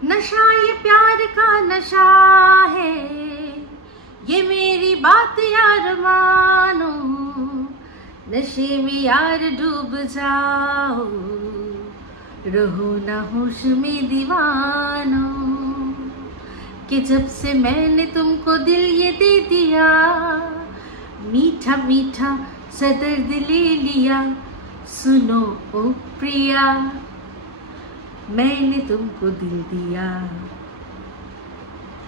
नशा ये प्यार का नशा है, ये मेरी बात यार मानो, नशे में यार डूब जाओ, रहो ना होश में दीवानो। कि जब से मैंने तुमको दिल ये दे दिया, मीठा मीठा सा दर्द ले लिया, सुनो ओ प्रिया, मैंने तुमको दिल दिया।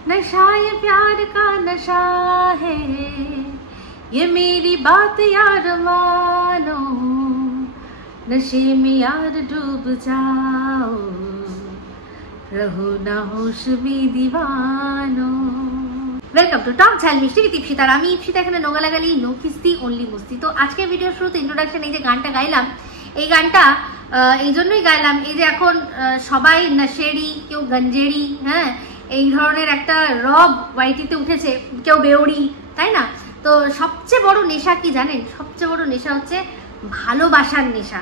नशा ये प्यार का नशा है, ये मेरी बात यार मानो, नशे में यार डूब जाओ, रहो ना होश में दीवानो। वेलकम टू टॉक ঝাল মিষ্টি विद ইপসিতা। আমি ইপসিতা, এখানে নোগা লাগালি নো কিস্তি অনলি মস্তি। তো আজকের ভিডিওর শুরুতে ইন্ট্রোডাকশন, এই যে গানটা গাইলাম, এই গানটা এই জন্যই গাইলাম, এই যে এখন সবাই নশেড়ি, কেউ গঞ্জেড়ি, হ্যাঁ এই ধরনের একটা রব ওয়াইটিতে উঠেছে, কেউ বেউড়ি, তাই না? তো সবচেয়ে বড় নেশা কি জানেন? সবচেয়ে বড় নেশা হচ্ছে ভালোবাসার নেশা।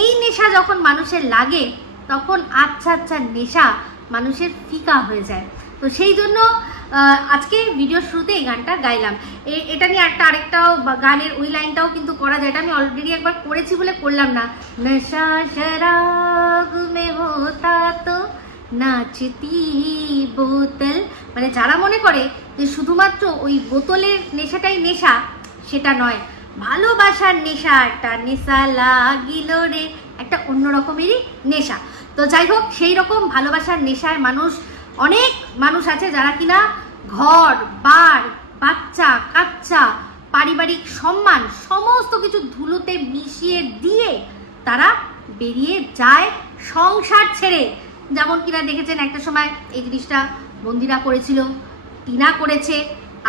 এই নেশা যখন মানুষের লাগে তখন আচ্ছা আচ্ছা নেশা মানুষের ফিকা হয়ে যায়। তো সেই জন্য আজকে ভিডিওর শুরুতে এই গানটা গাইলাম। এটা নিয়ে আরেকটাও গানের ওই লাইনটাও কিন্তু করা যায়, এটা আমি অলরেডি একবার করেছি বলে করলাম না। নশা শরাব মে হোতা তো নাচতি বোতল, মানে যারা মনে করে যে শুধুমাত্র ওই বোতলের নেশাটাই নেশা, সেটা নয়। ভালোবাসার নেশা একটা নেশা লাগিল রে, একটা অন্য রকমেরই নেশা। তো যাই হোক, সেই রকম ভালোবাসার নেশায় অনেক মানুষ আছে যারা কিনা ঘর বার, বাচ্চা কাচ্চা, পারিবারিক সম্মান সমস্ত কিছু ধুলোতে মিশিয়ে দিয়ে তারা বেরিয়ে যায় সংসার ছেড়ে। যেমন কিনা দেখেছেন একটা সময় এই জিনিসটা মন্দিরা করেছিল, টিনা করেছে,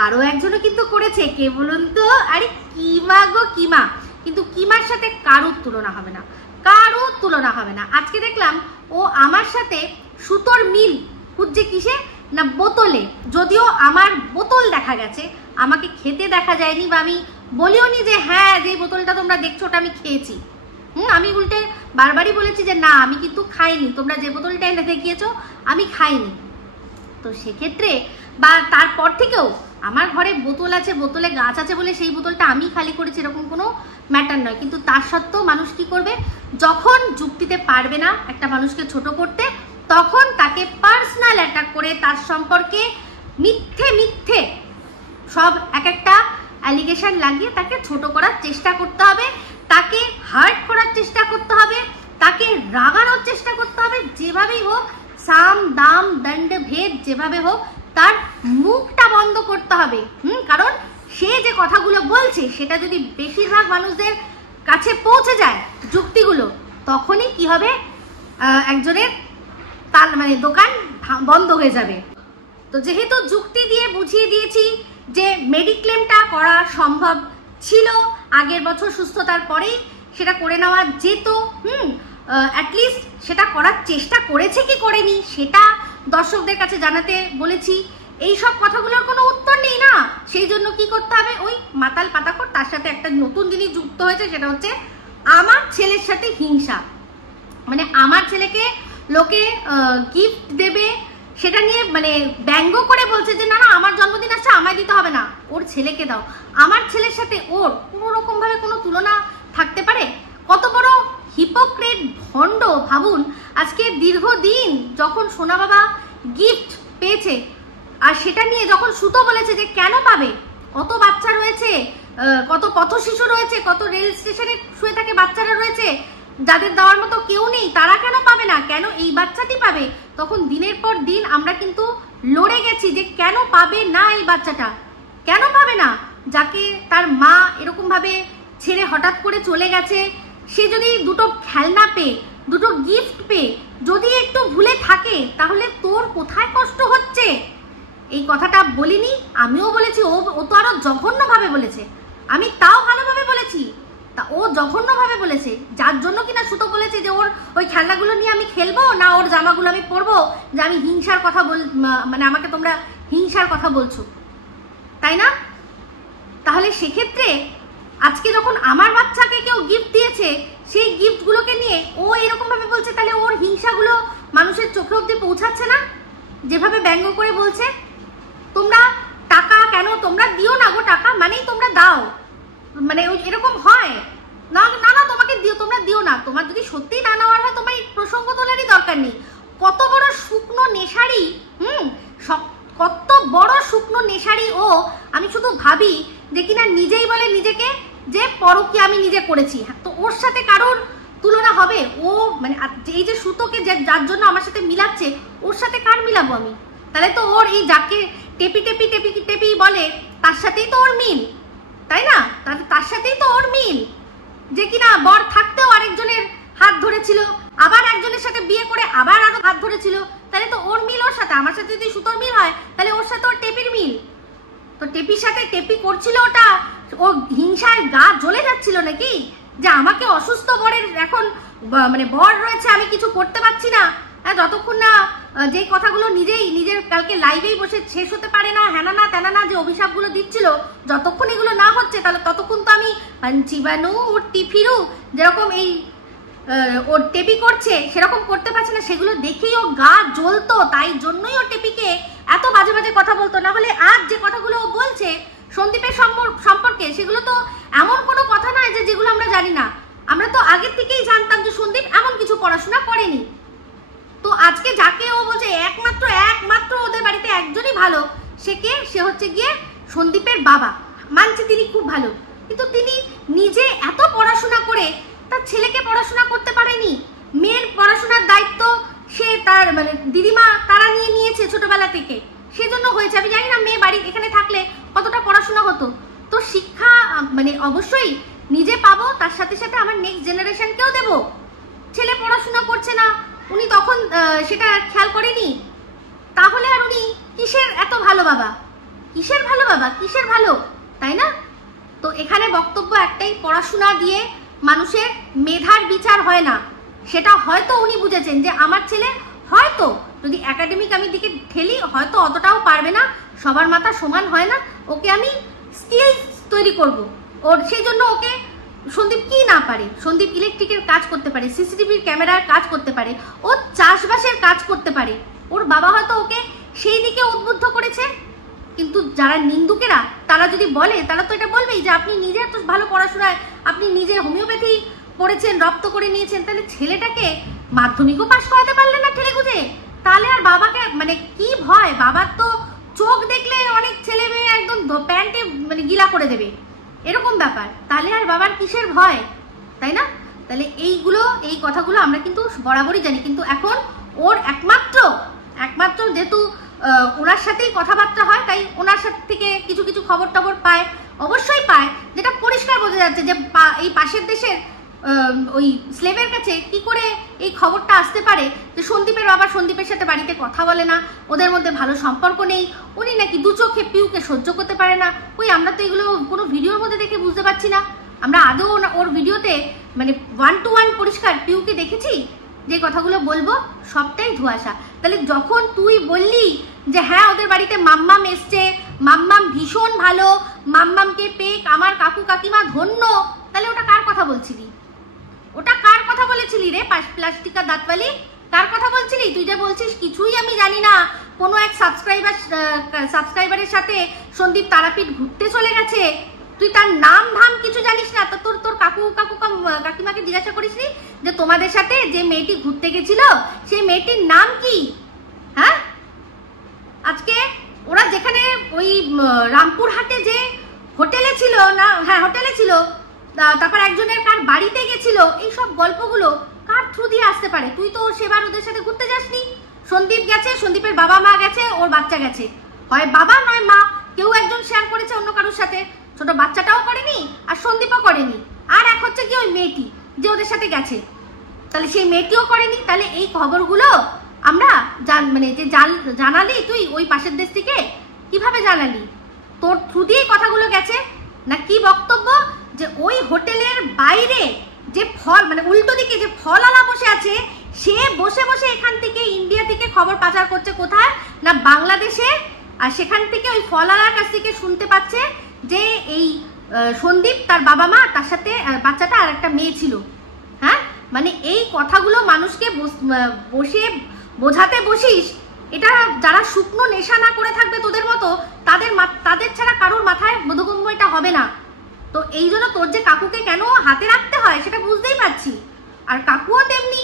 আরো একজনও কিন্তু করেছে। কে বলুন তো? আরে কিমা গো কিমা। কিন্তু কিমার সাথে কারুর তুলনা হবে না, কারুর তুলনা হবে না। আজকে দেখলাম ও আমার সাথে সুতোর মিল খুঁজছে কিসে না, বোতলে। যদিও আমার বোতল দেখা গেছে, আমাকে খেতে দেখা যায়নি, বা আমি বলিও নি যে হ্যাঁ যে বোতলটা তোমরা দেখছো ওটা আমি খেয়েছি। আমি উল্টে বারবারই বলেছি যে না আমি কিন্তু খাইনি, তোমরা যে বোতলটা এনে দেখিয়েছো আমি খাইনি। তো সেক্ষেত্রে বা তারপর থেকেও আমার ঘরে বোতল আছে, বোতলে গাছ আছে বলে সেই বোতলটা আমি খালি করেছি এরকম কোনো ম্যাটার নয়। কিন্তু তার সত্ত্বেও মানুষ কি করবে, যখন যুক্তিতে পারবে না একটা মানুষকে ছোট করতে, তখন তাকে পার্সোনাল অ্যাটাক করে তার সম্পর্কে মিথ্যে মিথ্যে সব এক একটা অ্যালিগেশন লাগিয়ে তাকে ছোট করার চেষ্টা করতে হবে, তাকে হার্ট করার চেষ্টা করতে হবে, তাকে রাগানোর চেষ্টা করতে হবে। যেভাবেই হোক, সাম দাম দণ্ড ভেদ যেভাবে হোক, তার মুখটা বন্ধ করতে হবে। কারণ সে যে কথাগুলো বলছে সেটা যদি বেশিরভাগ মানুষদের কাছে পৌঁছে যায় যুক্তিগুলো, তখনই কি হবে, একজনের তার মানে দোকান বন্ধ হয়ে যাবে। তো যেহেতু যুক্তি দিয়ে বুঝিয়ে দিয়েছি যে মেডিক্লেমটা করা সম্ভব ছিল, আগের বছর সুস্থতার পরেই সেটা করে নেওয়া যেত, অ্যাটলিস্ট সেটা করার চেষ্টা করেছে কি করেনি সেটা দর্শকদের কাছে জানাতে বলেছি। এই সব কথাগুলোর কোনো উত্তর নেই না, সেই জন্য কি করতে হবে, ওই মাতাল পাতাকর তার সাথে একটা নতুন জিনিস যুক্ত হয়েছে, সেটা হচ্ছে আমার ছেলের সাথে হিংসা। মানে আমার ছেলেকে লোকে গিফট দেবে সেটা নিয়ে মানে ব্যঙ্গ করে বলছে যে না না আমার জন্মদিন আসছে আমায় দিতে হবে না, ওর ছেলেকে দাও। আমার ছেলের সাথে ওর কোনো রকম ভাবে কোনো তুলনা থাকতে পারে? কত বড় হিপোক্রেট ভণ্ড ভাবুন। আজকে দীর্ঘদিন যখন সোনা বাবা গিফট পেয়েছে, আর সেটা নিয়ে যখন সুতো বলেছে যে কেন পাবে, কত বাচ্চা রয়েছে, কত পথ শিশু রয়েছে, কত রেল স্টেশনে শুয়ে থাকে বাচ্চারা রয়েছে, যাদের দেওয়ার মতো কেউ নেই, তারা কেন পাবে না, কেন এই বাচ্চাটি পাবে? তখন দিনের পর দিন আমরা কিন্তু লড়ে গেছি যে কেন পাবে না এই বাচ্চাটা, কেন পাবে না? যাকে তার মা এরকম ভাবে ছেড়ে হঠাৎ করে চলে গেছে, সে যদি দুটো খেলনা পেয়ে, দুটো গিফট পেয়ে যদি একটু ভুলে থাকে, তাহলে তোর কোথায় কষ্ট হচ্ছে? এই কথাটা বলিনি, আমিও বলেছি, ও তো আরো জঘন্যভাবে বলেছে, আমি তাও ভালোভাবে বলেছি, তা ও জঘন্যভাবে বলেছে, যার জন্য কিনা সুতো বলেছে যে ওর ওই খেলনাগুলো নিয়ে আমি খেলবো না, ওর জামাগুলো আমি পরবো, যে আমি হিংসার কথা মানে আমাকে তোমরা হিংসার কথা বলছো, তাই না? তাহলে সেক্ষেত্রে আজকে যখন আমার বাচ্চাকে কেউ গিফট দিয়েছে, সেই গিফটগুলোকে নিয়ে ও এরকম ভাবে বলছে, তাহলে ওর হিংসাগুলো মানুষের চোখে অবধি পৌঁছাচ্ছে না? যেভাবে ব্যঙ্গ করে বলছে, তোমরা টাকা কেন তোমরা দিও না গো, টাকা মানেই তোমরা দাও, মানে এরকম হয় না? না না তোমাকে দিও, তোমরা দিও না, তোমার যদি সত্যিই না নেওয়ার হয় তোমার এই প্রসঙ্গ তোলারই দরকার নেই। কত বড় শুকনো নেশারি, কত বড় শুকনো নেশারি ও। আমি শুধু ভাবি যে কিনা নিজেই বলে নিজেকে যে পরকীয়া আমি নিজে করেছি, তো ওর সাথে কারোর তুলনা হবে? ও মানে এই যে সুতোকে যার জন্য আমার সাথে মিলাচ্ছে, ওর সাথে কার মিলাবো আমি? তাহলে তো ওর এই যাকে টেপি টেপি টেপি টেপি বলে তার সাথেই তো ওর মিল, তাই না? তার সাথেই তো ওর মিল, যে কিনা বর থাকতেও আরেকজনের হাত ধরেছিল, আবার একজনের সাথে বিয়ে করে আবার আরো হাত ধরেছিল, তাহলে তো ওর মিল ওর সাথে। আমার সাথে যদি সুতোর মিল হয় তাহলে ওর সাথে ওর টেপির মিল। তো টেপির সাথে টেপি করছিল, ওটা ও হিংসায় গা জ্বলে যাচ্ছিল নাকি যে আমাকে অসুস্থ বরের এখন মানে বর রয়েছে, আমি কিছু করতে পারছি না, যতক্ষণ না যে কথাগুলো নিজের কালকে লাইভেই বসে শেষ হতে পারে না, হ্যানা না তেনা না যে অভিশাপগুলো দিচ্ছিল, যতক্ষণ এগুলো না হচ্ছে তাহলে ততক্ষণ তো আমি পাঞ্চিবানু উঠতি ফিরু যেরকম এই ওর টেপি করছে সেরকম করতে পারছে না, সেগুলো দেখেই ও গা জ্বলতো, তাই জন্যই ও টেপিকে এত বাজে বাজে কথা বলতো। না হলে আজ যে কথাগুলো ও বলছে সন্দীপের সম্পর্কে, সেগুলো তো এমন কোনো কথা নয় যে যেগুলো আমরা জানি না। আমরা তো আগের থেকেই জানতাম যে সন্দীপ এমন কিছু পড়াশোনা করেনি। তো আজকে যাকে ও বলছে একমাত্র ওদের বাড়িতে একজনই ভালো, সে হচ্ছে গিয়ে সন্দীপের বাবা। মানছে তিনি খুব ভালো, কিন্তু তিনি নিজে এত পড়াশোনা করে তার ছেলেকে পড়াশোনা করতে পারেনি। মেয়ের পড়াশোনার দায়িত্ব সে তার মানে দিদিমা তারা নিয়েছে ছোটবেলা থেকে, সেজন্য হয়েছে। আমি জানি না মেয়ে বাড়ি এখানে থাকলে কতটা পড়াশোনা হতো। তো শিক্ষা মানে অবশ্যই নিজে পাবো, তার সাথে সাথে আমার নেক্সট জেনারেশনকেও দেবো। ছেলে পড়াশোনা করছে না, উনি তখন সেটা খেয়াল করেনি, তাহলে আর উনি কিসের এত ভালো বাবা, কিসের ভালো বাবা, কিসের ভালো, তাই না? তো এখানে বক্তব্য একটাই, পড়াশোনা দিয়ে মানুষের মেধার বিচার হয় না। সেটা হয়তো উনি বুঝেছেন যে আমার ছেলে হয়তো যদি একাডেমিক আমি দিকে ঠেলি হয়তো অতটাও পারবে না, সবার মাথা সমান হয় না, ওকে আমি স্কিল তৈরি করব ওর, সেই জন্য ওকে সন্দীপ কি না পারে, সন্দীপ ইলেকট্রিকের কাজ করতে পারে, সিসিটিভির ক্যামেরার কাজ করতে পারে, ও চাষবাসের কাজ করতে পারে, ওর বাবা হয়তো ওকে সেই দিকে উদ্বুদ্ধ করেছে। কিন্তু যারা নিন্দুকেরা তারা যদি বলে, তারা তো এটা বলবেই যে আপনি নিজে এত ভালো পড়াশোনায়, আপনি নিজে হোমিওপ্যাথি পড়েছেন, রপ্ত করে নিয়েছেন, তাহলে ছেলেটাকে মাধ্যমিকও পাশ করাতে পারলেন না ঠেলে গুজে, তাহলে আর বাবাকে মানে কি ভয়? বাবার তো চোখ দেখলে অনেক ছেলে মেয়ে একদম প্যান্টে মানে গিলা করে দেবে, এরকম ব্যাপার। তাহলে আর বাবার কিসের ভয়, তাই না? তাহলে এই কথাগুলো আমরা কিন্তু বরাবরই জানি, কিন্তু এখন ওর একমাত্র যেহেতু ওনার সাথেই কথাবার্তা হয়, তাই ওনার সাথে থেকে কিছু খবর টবর পায়, অবশ্যই পায়, যেটা পরিষ্কার বোঝা যাচ্ছে যে এই পাশের দেশের ওই স্লেভের কাছে কি করে এই খবরটা আসতে পারে যে সন্দীপের বাবা সন্দীপের সাথে বাড়িতে কথা বলে না, ওদের মধ্যে ভালো সম্পর্ক নেই, উনি নাকি দু চোখে পিউকে সহ্য করতে পারে না। ওই আমরা তো এগুলো কোনো ভিডিওর মধ্যে দেখে বুঝতে পারছি না, আমরা আদৌ ওর ভিডিওতে মানে 1 to 1 পরিষ্কার পিউকে দেখেছি? যে কথাগুলো বলবো সবটাই ধোঁয়াশা। তাহলে যখন তুই বললি যে হ্যাঁ ওদের বাড়িতে মাম্মাম এসছে, মাম্মাম ভীষণ ভালো, মাম্মামকে পেয়ে আমার কাকু কাকিমা ধন্য, তাহলে ওটা কার কথা বলছিলি? ওটা কার কথা বলেছিলি রে প্লাস্টিকা দাঁতওয়ালি? কার কথা বলছিলি? তুই যে বলছিস কিছুই আমি জানি না, কোনো এক সাবস্ক্রাইবারের সাথে সন্দীপ তারাপীঠ ঘুরতে চলে গেছে, তুই তার নাম ধাম কিছু জানিস না, তো তোর কাকিমাকে জিজ্ঞাসা করিসনি যে তোমাদের সাথে যে মেয়েটি ঘুরতে গেছিল সেই মেয়েটির নাম কি? হ্যাঁ, আজকে ওরা যেখানে ওই রামপুরহাটে যে হোটেলে ছিল না, হ্যাঁ হোটেলে ছিল, তারপর একজনের কার বাড়িতে গেছিল, এই সব গল্পগুলো কার থ্রু দিয়ে আসতে পারে? তুই তো সেবার ওদের সাথে ঘুরতে যাসনি। সন্দীপ গেছে, সন্দীপের বাবা মা গেছে, ওর বাচ্চা গেছে, হয় বাবা নয় মা, কেউ একজন শেয়ার করেছে অন্য কারোর সাথে, ছোট বাচ্চাটাও করেনি আর সন্দীপও করেনি। আর এক হচ্ছে কি ওই মেয়েটি যে ওদের সাথে গেছে, তাহলে সেই মেয়েটিও করেনি। তাহলে এই খবরগুলো আমরা মানে যে জানালি তুই ওই পাশের দেশ থেকে, কিভাবে জানালি? তোর থ্রু দিয়ে কথাগুলো গেছে না? কি বক্তব্য যে ওই হোটেলের বাইরে যে ফল মানে উল্টো দিকে যে ফলওয়ালা বসে আছে, সে বসে বসে এখান থেকে ইন্ডিয়া থেকে খবর পাচার করছে কোথায় না বাংলাদেশে, আর সেখান থেকে ওই ফলওয়ালার কাছ থেকে শুনতে পাচ্ছে যে এই সন্দীপ তার বাবা মা তার সাথে বাচ্চাটা আর একটা মেয়ে ছিল। হ্যাঁ, মানে এই কথাগুলো মানুষকে বসে বোঝাতে বসিস, এটা যারা শুকনো নেশা না করে থাকবে তোদের মতো, তাদের ছাড়া কারোর মাথায় বোধগম্য এটা হবে না। তো এই জন্য তোর যে কাকুকে কেন হাতে রাখতে হয় সেটা বুঝতেই পারছি। আর কাকুও তেমনি,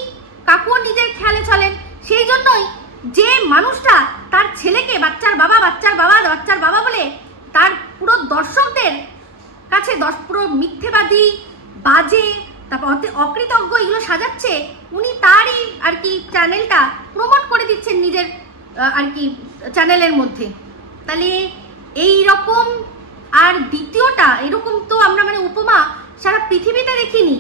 কাকুও নিজের খেয়ালে চলেন। সেই জন্যই যে মানুষটা তার ছেলেকে বাচ্চার বাবা বলে তার পুরো দর্শকদের কাছে পুরো মিথ্যেবাদী, বাজে, তারপর অকৃতজ্ঞ এগুলো সাজাচ্ছে, উনি তারই আর কি চ্যানেলটা প্রমোট করে দিচ্ছেন নিজের আর কি চ্যানেলের মধ্যে। তাহলে এই রকম আর দ্বিতীয়টা এরকম তো আমরা মানে উপমা সারা পৃথিবীতে দেখিনি,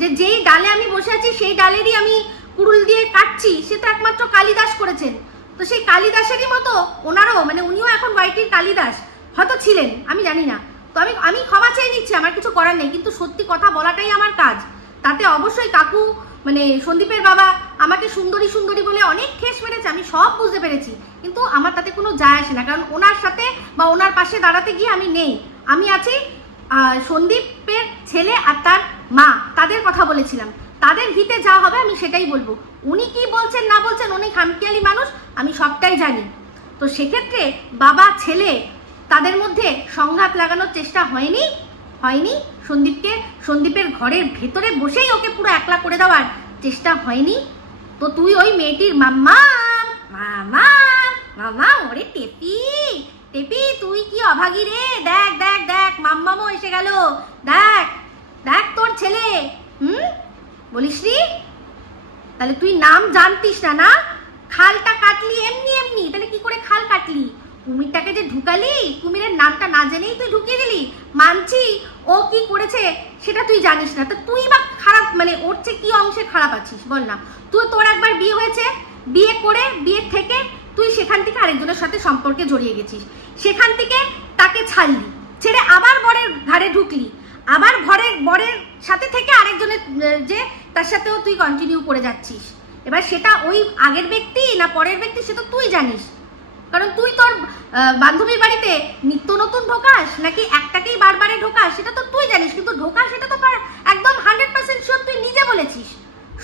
যে যেই ডালে আমি বসে আছি সেই ডালেরই আমি কুড়ুল দিয়ে কাটছি, সে তো একমাত্র কালিদাস করেছেন। তো সেই কালিদাসেরই মতো ওনারও মানে উনিও এখন ওয়াইটির কালিদাস হয়তো ছিলেন, আমি জানি না। তো আমি ক্ষমা চেয়ে নিচ্ছি, আমার কিছু করার নেই, কিন্তু সত্যি কথা বলাটাই আমার কাজ। তাতে অবশ্যই কাকু মানে সন্দীপের বাবা আমাকে সুন্দরী সুন্দরী বলে অনেক ঠেস মেরেছে, আমি সব বুঝতে পেরেছি, কিন্তু আমার তাতে কোনো যায় আসে না, কারণ ওনার সাথে বা ওনার পাশে দাঁড়াতে গিয়ে আমি নেই। আমি আছি সন্দীপের ছেলে আর তার মা, তাদের কথা বলেছিলাম, তাদের হিতে যা হবে আমি সেটাই বলবো। উনি কি বলছেন না বলছেন, উনি খামখেয়ালি মানুষ, আমি সবটাই জানি। তো সেক্ষেত্রে বাবা ছেলে তাদের মধ্যে সংঘাত লাগানোর চেষ্টা হয়নি। সন্দীপের ঘরের ভেতরে বসেই ওকে পুরো একলা করে দেওয়ার চেষ্টা হয়নি। তো তুই ওই মেয়েটির মাম্মা ওরে টেপি তুই কি অভাগী রে, দেখ মাম্মামও এসে গেল, দেখ তোর ছেলে, বলিস নি? তাহলে তুই নাম জানতিস না? খালটা কাটলি এমনি, তাহলে কি করে খাল কাটলি? কুমিরটাকে যে ঢুকালি, কুমিরের নামটা না জেনেই তুই ঢুকিয়ে দিলি। মানছি ও কি করেছে সেটা তুই জানিস না, তো তুই বা খারাপ মানে ওর চেয়ে কি অংশে খারাপ আছিস বল না? তোর একবার বিয়ে হয়েছে, বিয়ে থেকে তুই সেখান থেকে আরেকজনের সাথে সম্পর্কে জড়িয়ে গেছিস, সেখান থেকে তাকে ছাড়লি, ছেড়ে আবার বরের ঘাড়ে ঢুকলি, আবার বরের সাথে থেকে আরেকজনের যে তার সাথেও তুই কন্টিনিউ করে যাচ্ছিস। এবার সেটা ওই আগের ব্যক্তি না পরের ব্যক্তি সেটা তুই জানিস, কারণ তুই তোর বান্ধবীর বাড়িতে নিত্য নতুন ঢোকাস নাকি একটাকেই বারবারে ঢোকাস সেটা তো তুই জানিস, কিন্তু ঢোকাস সেটা তো একদম 100% শিওর তুই নিজে বলেছিস।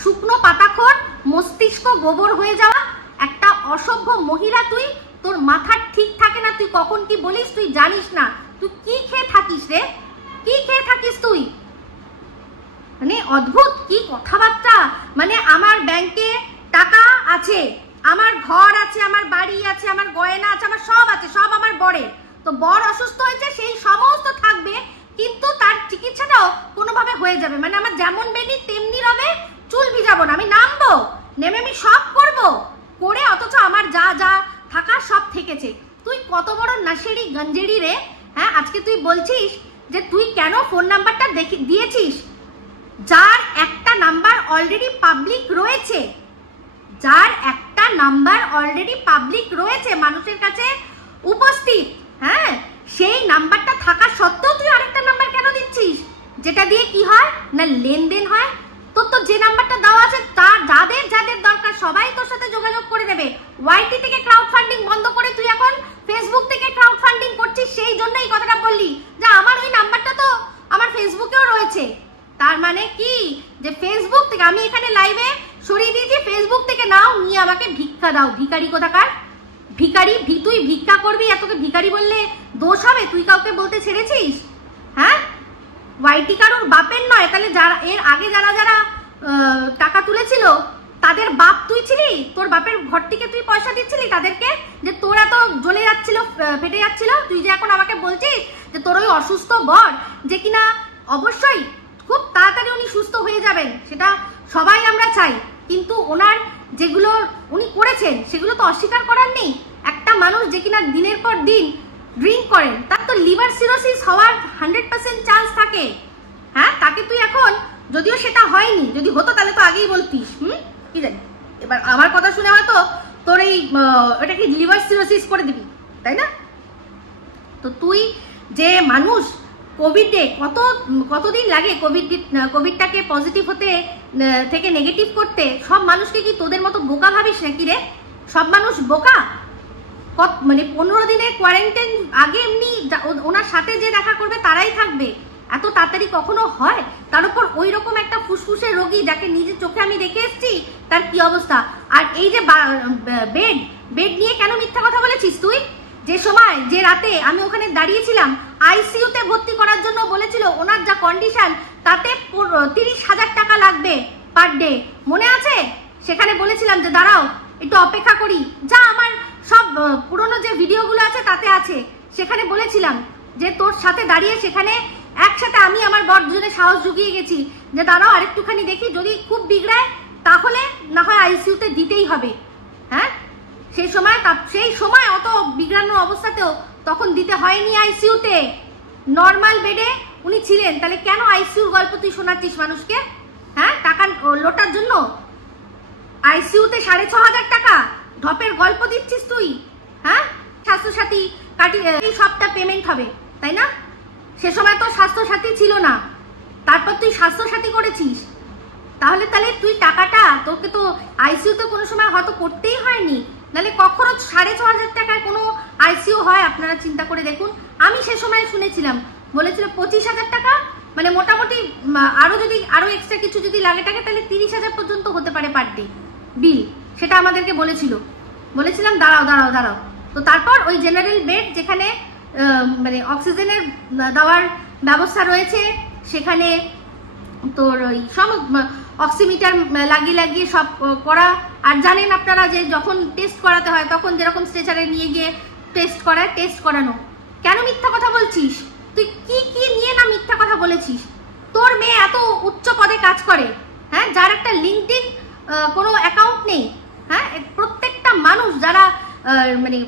শুকনো পাতাখোর, মস্তিষ্ক গোবর হয়ে যাওয়া একটা অসভ্য মহিলা তুই, তোর মাথা ঠিক থাকে না, তুই কখন কি বলিস তুই জানিস না। তুই কি খেয়ে থাকিস রে, কি খেয়ে থাকিস তুই? মানে অদ্ভুত কি কথাবার্তা। মানে আমার ব্যাংকে টাকা আছে, আমার ঘর আছে, আমার বাড়ি আছে, আমার গয়না আছে, আমার সব আছে, সব আমার বরের। তো বর অসুস্থ হয়েছে সেই সমস্ত থাকবে, কিন্তু তার চিকিৎসাটাও কোনোভাবে হয়ে যাবে। মানে আমার যেমন বেনি তেমনি রবে, চুল ভিজাবো না, আমি নামবো, নেমে আমি সব করবো করে, অথচ আমার যা যা থাকা সব থেকেছে। তুই কত বড় নাশেড়ি গঞ্জেড়ি রে, হ্যাঁ? আজকে তুই বলছিস যে তুই কেন ফোন নাম্বারটা দিয়েছিস, যার একটা নাম্বার অলরেডি পাবলিক রয়েছে, মানুষের কাছে উপস্থিত, হ্যাঁ? সেই নাম্বারটা থাকা সত্ত্বেও তুই আরেকটা নাম্বার কেন দিচ্ছিস, যেটা দিয়ে কি হয় না লেনদেন হয়। তো যে নাম্বারটা দেওয়া আছে তার যাদের দরকার সবাই তোর সাথে যোগাযোগ করে নেবে। ওয়াইটি থেকে ক্রাউড ফান্ডিং বন্ধ করে তুই এখন ফেসবুক থেকে ক্রাউড ফান্ডিং করছিস, সেই জন্য এই কথাটা বললি যে আমার ওই নাম্বারটা তো আমার ফেসবুকেও রয়েছে। তার মানে কি যে ফেসবুক থেকে আমি এখানে লাইভে সরিয়ে দিয়েছি, ফেসবুক থেকে নাও, নিয়ে আমাকে ভিক্ষা দাও। ভিখারি কোথাকার ভিখারি, তুই ভিক্ষা করবি, এতকে ভিখারি বললে দোষ হবে? তুই কাউকে বলতে ছেড়েছিস? হ্যাঁ, ওয়াইটি কারোর বাপের নয়, তাহলে যারা এর আগে যারা টাকা তুলেছিল তাদের বাপ তুই ছিলি? তোর বাপের ঘর থেকে তুই পয়সা দিচ্ছিলি তাদেরকে, যে তোরা তো জ্বলে যাচ্ছিল, ফেটে যাচ্ছিল, তুই যে এখন আমাকে বলছিস যে তোর ওই অসুস্থ বর, যে কিনা অবশ্যই খুব তাড়াতাড়ি উনি সুস্থ হয়ে যাবেন, সেটা সবাই আমরা চাই, কিন্তু ওনার যেগুলো উনি করেছেন সেগুলো তো অস্বীকার করার নেই। একটা মানুষ যে কিনা দিনের পর দিন ড্রিঙ্ক করেন, তার তো লিভার সিরোসিস হওয়ার 100% চান্স থাকে। হ্যাঁ, তাকে তুই এখন, যদিও সেটা হয়নি, যদি হতো তাহলে তো আগেই বলতিস। কি জানি, এবার আমার কথা শুনে হয়তো তোর এই ওটাকে লিভার সিরোসিস করে দিবি, তাই না? তো তুই যে মানুষ, কোভিডে কতদিন লাগে কোভিডটাকে পজিটিভ হতে থেকে নেগেটিভ করতে, সব মানুষকে কি তোদের মতো বোকা ভাবিস নাকি রে? সব মানুষ বোকা? মানে 15 দিনের কোয়ারেন্টাইন আগে এমনি ওনার সাথে যে দেখা করবে তারাই থাকবে, এত তাড়াতাড়ি কখনো হয়? তার উপর ওই রকম একটা ফুসফুসের রোগী যাকে নিজের চোখে আমি দেখে এসেছি, তার কি অবস্থা। আর এই যে বেড নিয়ে কেন মিথ্যা কথা বলেছিস তুই? যে সময় যে রাতে আমি ওখানে দাঁড়িয়েছিলাম, আইসিইউতে ভর্তি করার জন্য বলেছিল, ওনার যা কন্ডিশন তাতে 30,000 টাকা লাগবে পার ডে, মনে আছে? সেখানে বলেছিলাম যে দাঁড়াও একটু অপেক্ষা করি, যা আমার সব পুরনো যে ভিডিওগুলো আছে তাতে আছে। সেখানে বলেছিলাম যে তোর সাথে দাঁড়িয়ে সেখানে একসাথে আমি আমার বর দুজনে সাহস জুগিয়ে গেছি যে দাঁড়াও আরেকটুখানি দেখি, যদি খুব বিগড়ায় তাহলে না হয় আইসিইউতে দিতেই হবে। হ্যাঁ, সেই সময় অত বিগড়ানোর অবস্থাতেও তখন দিতে হয়নি আইসিইউতে, নর্মাল বেডে উনি ছিলেন। তাহলে কেন আইসিইউর গল্প তুই শোনাচ্ছিস মানুষকে? হ্যাঁ, টাকা লোটার জন্য আইসিইউতে 6,500 টাকা ঢপের গল্প দিচ্ছিস তুই। হ্যাঁ, স্বাস্থ্যসাথী কাটিয়ে এই সবটা পেমেন্ট হবে, তাই না? সে সময় তো স্বাস্থ্যসাথী ছিল না, তারপর তুই স্বাস্থ্যসাথী করেছিস। তাহলে তুই টাকাটা তোকে তো আইসিইউতে কোনো সময় হয়তো করতেই হয়নি, নাহলে কখনো 6,500 টাকায় কোনো আইসিইউ হয়? আপনারা চিন্তা করে দেখুন। আমি সে সময় শুনেছিলাম বলেছিল 25,000 টাকা, মানে মোটামুটি আরো এক্সট্রা কিছু যদি লাগে থাকে তাহলে 30,000 পর্যন্ত হতে পারে পার ডে বিল। সেটা আমাদেরকে বলেছিলাম দাঁড়াও। তো তারপর ওই জেনারেল বেড যেখানে মানে অক্সিজেনের দেওয়ার ব্যবস্থা রয়েছে, সেখানে তোর ওই সব অক্সিমিটার লাগিয়ে সব করা। আর জানেন আপনারা যে যখন টেস্ট করাতে হয় তখন যেরকম স্ট্রেচারে নিয়ে গিয়ে টেস্ট করানো। কেন মিথ্যা কথা বলছিস তুই? কি নিয়ে না মিথ্যা কথা বলেছিস? তোর মেয়ে এত উচ্চ পদে কাজ করে, হ্যাঁ, যার একটা লিঙ্কডইন কোনো অ্যাকাউন্ট নেই। হ্যাঁ, প্রত্যেকটা মানুষ যারা মানে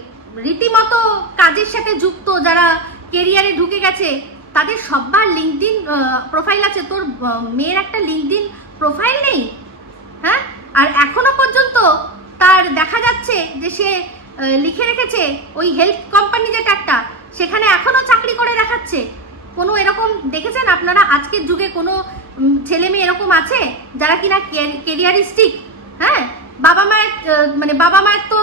রীতিমতো কাজের সাথে যুক্ত, যারা কেরিয়ারে ঢুকে গেছে, তাদের সবার লিঙ্কডইন প্রোফাইল আছে। তোর মেয়ের একটা লিঙ্কডইন প্রোফাইল নেই। হ্যাঁ, আর এখনো পর্যন্ত তার দেখা যাচ্ছে যে সে লিখে রেখেছে ওই হেলথ কোম্পানি যেটা একটা, সেখানে এখনো চাকরি করে দেখাচ্ছে। কোনো এরকম দেখেছেন আপনারা আজকের যুগে কোনো ছেলে মেয়ে এরকম আছে যারা কিনা কেরিয়ারিস্টিক? হ্যাঁ, বাবা মায়ের তো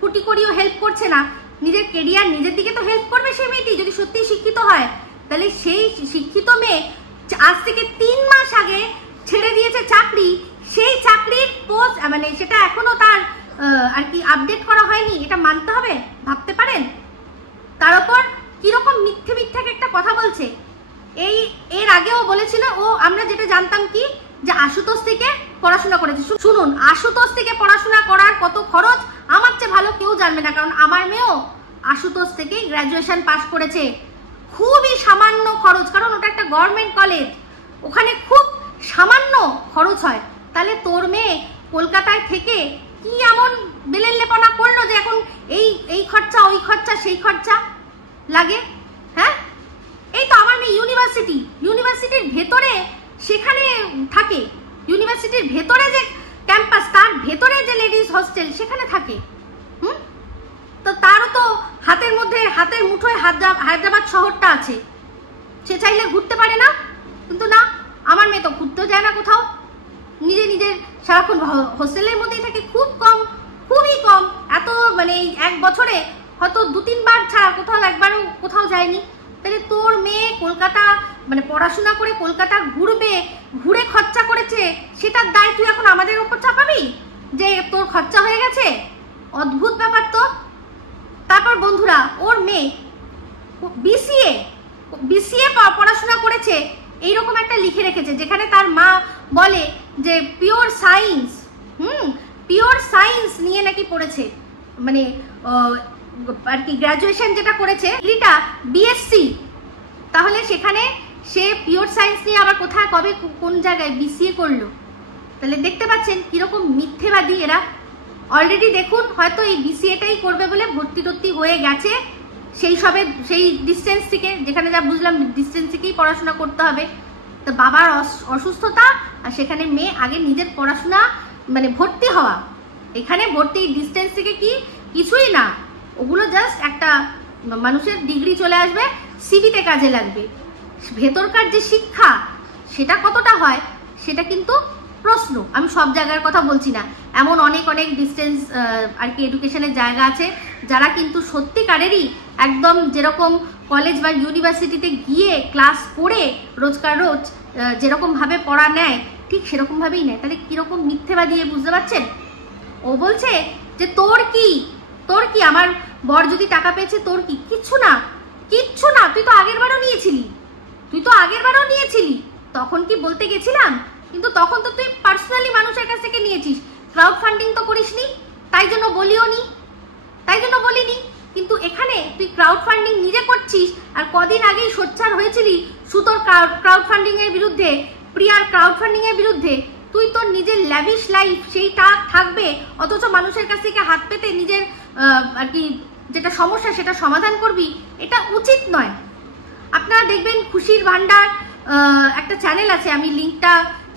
কুটি করিও হেল্প করছে না, নিজের কেরিয়ার নিজের দিকে তো হেল্প করবে সেই মেয়েটি যদি সত্যি শিক্ষিত হয়। তাহলে সেই শিক্ষিত মেয়ে আজ থেকে 3 মাস আগে ছেড়ে দিয়েছে চাকরি, সেই চাকরির পোস্ট মানে সেটা এখনো তার আর কি আপডেট করা হয়নি, এটা মানতে হবে, ভাবতে পারেন? তার উপর কিরকম মিথ্যে একটা কথা বলছে। এর আগেও বলেছিল ও, আমরা যেটা জানতাম কি যে আশুতোষ থেকে পড়াশোনা করেছে। শুনুন, আশুতোষ থেকে পড়াশোনা করার কত খরচ আমার চেয়ে ভালো কেউ জানবে না, কারণ আমার মেয়েও আশুতোষ থেকে গ্র্যাজুয়েশন পাস করেছে। খুবই সামান্য খরচ, কারণ ওটা একটা গভর্নমেন্ট কলেজ, ওখানে খুব সামান্য খরচ হয়। তাহলে তোর মেয়ে কলকাতায় থেকে কি এমন বেলেল্লেপনা করলো যে এখন এই খরচা ওই খরচা সেই খরচা লাগে? হ্যাঁ, এই তো আমার মেয়ে ইউনিভার্সিটির ভেতরে সেখানে থাকে, ইউনিভার্সিটির ভেতরে যে ক্যাম্পাস, তার ভেতরে যে লেডিস হস্টেল সেখানে থাকে। তো তারও তো হাতের মুঠোয় হায়দ্রাবাদ শহরটা আছে, সে চাইলে ঘুরতে পারে না? কিন্তু না, আমার মেয়ে তো ঘুরতেও যায় না কোথাও, নিজের সারাক্ষণ হোস্টেলের মধ্যেই থাকে। খুবই কম, এত মানে 1 বছরে হয়তো 2-3 বার ছাড়া একবারও কোথাও যায়নি। তাহলে তোর মেয়ে কলকাতা মানে পড়াশোনা করে কলকাতা ঘুরে খরচা করেছে, সেটার দায় তুই এখন আমাদের উপর চাপাবি যে তোর খরচা হয়ে গেছে? অদ্ভুত ব্যাপার তো। তারপর বন্ধুরা, ওর মেয়ে বিসিএ পড়াশোনা করেছে, এইরকম একটা লিখে রেখেছে, যেখানে তার মা বলে যে পিওর সায়েন্স নিয়ে নাকি পড়েছে, মানে আর কি গ্র্যাজুয়েশন যেটা করেছে ডিগ্রিটা বিএসসি। তাহলে সেখানে সে পিওর সায়েন্স নিয়ে আবার কোথায় কবে কোন জায়গায় বিসিএ করলো? তাহলে দেখতে পাচ্ছেন কিরকম মিথ্যেবাদী এরা। অলরেডি দেখুন, হয়তো এই বিসিএটাই করবে বলে ভর্তি হয়ে গেছে সেই ডিস্টেন্স থেকে, যেখানে যা বুঝলাম ডিস্টেন্স থেকেই পড়াশোনা করতে হবে। তো বাবার অসুস্থতা, আর সেখানে মেয়ে আগে নিজের পড়াশোনা মানে ভর্তি হওয়া, এখানে ভর্তি ডিস্টেন্স থেকে কিছুই না, ওগুলো জাস্ট একটা মানুষের ডিগ্রি চলে আসবে, সিভিতে কাজে লাগবে। ভেতরকার যে শিক্ষা সেটা কতটা হয় সেটা কিন্তু প্রশ্ন। আমি সব জায়গার কথা বলছি না, এমন অনেক অনেক ডিস্টেন্স আর কি এডুকেশনের জায়গা আছে যারা কিন্তু সত্যিকারেরই একদম যেরকম কলেজ বা ইউনিভার্সিটিতে গিয়ে ক্লাস করে রোজকার রোজ যেরকমভাবে পড়া নেয় ঠিক সেরকমভাবেই নেয়। তাহলে কীরকম মিথ্যেবাদী বুঝতে পারছেন? ও বলছে যে তোর কি আমার বর যদি টাকা পেয়েছে তোর কি? কিচ্ছু না, তুই তো আগের বারও নিয়েছিলি, তখন কি বলতে গেছিলাম? কিন্তু তখন তো তুই পার্সোনালি মানুষের কাছ থেকে নিয়েছিস, ক্রাউড ফান্ডিং তো করিসনি, তাই জন্য বলিনি। কিন্তু এখানে তুই ক্রাউড ফান্ডিং নিজে করছিস, আর কদিন আগেই সোচ্চার হয়েছিলি সুতোর ক্রাউড ফান্ডিং এর বিরুদ্ধে, প্রিয়ার ক্রাউড ফান্ডিং এর বিরুদ্ধে। তুই তোর নিজের ল্যাভিশ লাইফ সেইটা থাকবে, অথচ মানুষের কাছ থেকে হাত পেতে নিজের আর কি যেটা সমস্যা সেটা সমাধান করবি, এটা উচিত নয়। আপনারা দেখবেন খুশির ভান্ডার একটা চ্যানেল আছে, আমি লিঙ্কটা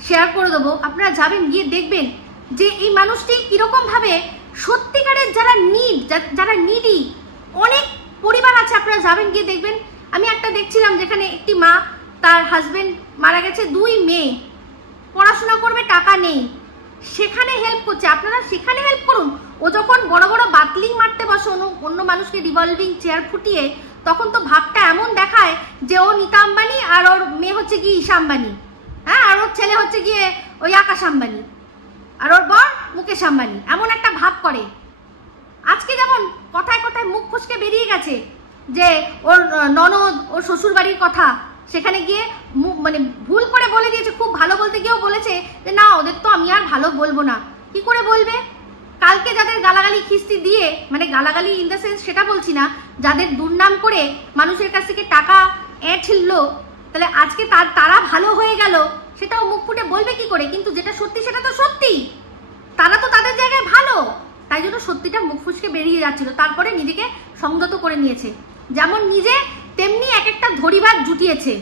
শেয়ার করে দেবো, আপনারা যাবেন, গিয়ে দেখবেন যে এই মানুষটি কিরকম ভাবে সত্যিকারের যারা নিডি অনেক পরিবার আছে, আপনারা যাবেন গিয়ে দেখবেন। আমি একটা দেখছিলাম যেখানে একটি মা, তার হাজবেন্ড মারা গেছে, 2 মেয়ে পড়াশোনা করবে, টাকা নেই, সেখানে হেল্প করছে। আপনারা সেখানে হেল্প করুন। ও যখন বড় বড় বাতলিং মারতে বসে অন্য মানুষকে রিভলভিং চেয়ার ফুটিয়ে, তখন তো ভাবটা এমন দেখায় যে ও নীতা আম্বানি আর ওর মেয়ে হচ্ছে গিয়ে ঈশা আম্বানি, হ্যাঁ, আর ওর ছেলে হচ্ছে গিয়ে ওই আকাশ আম্বানি, আর ওর বর মুকেশ আম্বানি, এমন একটা ভাব করে। আজকে যেমন কথায় কথায় মুখ ফুসকে বেরিয়ে গেছে যে ওর ননদ, ওর শ্বশুর বাড়ির কথা, সেখানে গিয়ে মানে ভুল করে বলে দিয়েছে, খুব ভালো বলতে গিয়েও বলেছে যে না ওদের তো আমি আর ভালো বলবো না। কি করে বলবে? কালকে যাদের গালাগালি খিস্তি দিয়ে, মানে গালাগালি ইন দ্য সেন্স সেটা বলছি না, যাদের দুর্নাম করে মানুষের কাছ থেকে টাকা ছিললো, তাহলে আজকে তারা ভালো হয়ে গেল, সেটাও মুখ ফুটে বলবে কি করে? কিন্তু যেটা সত্যি সেটা তো সত্যি, তারা তো তাদের জায়গায় ভালো, তাই জন্য সত্যিটা মুখ ফুসকে বেরিয়ে যাচ্ছিল। তারপরে নিজেকে সংযত করে নিয়েছে, যেমন নিজে তেমনি এক একটা ধরিবাদ জুটিয়েছে,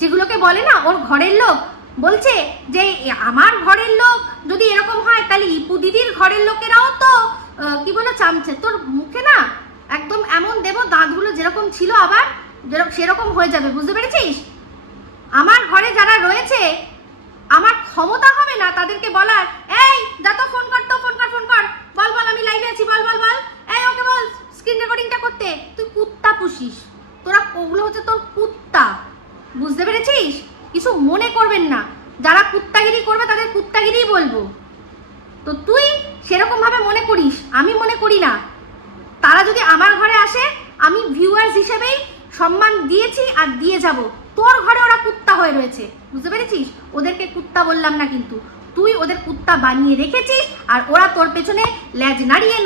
যেগুলোকে বলে না ওর ঘরের লোক। বলছে যে আমার ঘরের লোক যদি এরকম হয় তাহলে ইপু দিদির ঘরের লোকেরাও তো কি বলে চামছে। তোর মুখে না একদম এমন দেব, দাঁতগুলো যেরকম ছিল আবার সেরকম হয়ে যাবে, বুঝতে পেরেছিস? আমার ঘরে যারা রয়েছে, আমার ক্ষমতা হবে না তাদেরকে বলার, এই যা তো ফোন কর, বল আমি লাইভে আছি, বল এই ওকে বল স্ক্রিন রেকর্ডিংটা করতে। তুই কুত্তা পুষিস, তোরা ওগুলো হচ্ছে তোর কুত্তা, বুঝতে পেরেছিস? কিছু মনে করবেন না, যারা কুত্তাগিরি করবে তাদের কুত্তাগিরিই বলবো। তো তুই সেরকম ভাবে মনে করিস, আমি মনে করি না। তারা যদি আমার ঘরে আসে, আমি ভিউয়ার্স হিসেবেই সম্মান দিয়েছি আর দিয়ে যাব। তোর ঘরে ওরা কুত্তা হয়ে রয়েছে, বুঝতে পেরেছিস? ওদেরকে কুত্তা বললাম না, কিন্তু তুই ওদের কুত্তা বানিয়ে রেখেছিস, আর ওরা তোর পেছনে লেজ নাড়িয়ে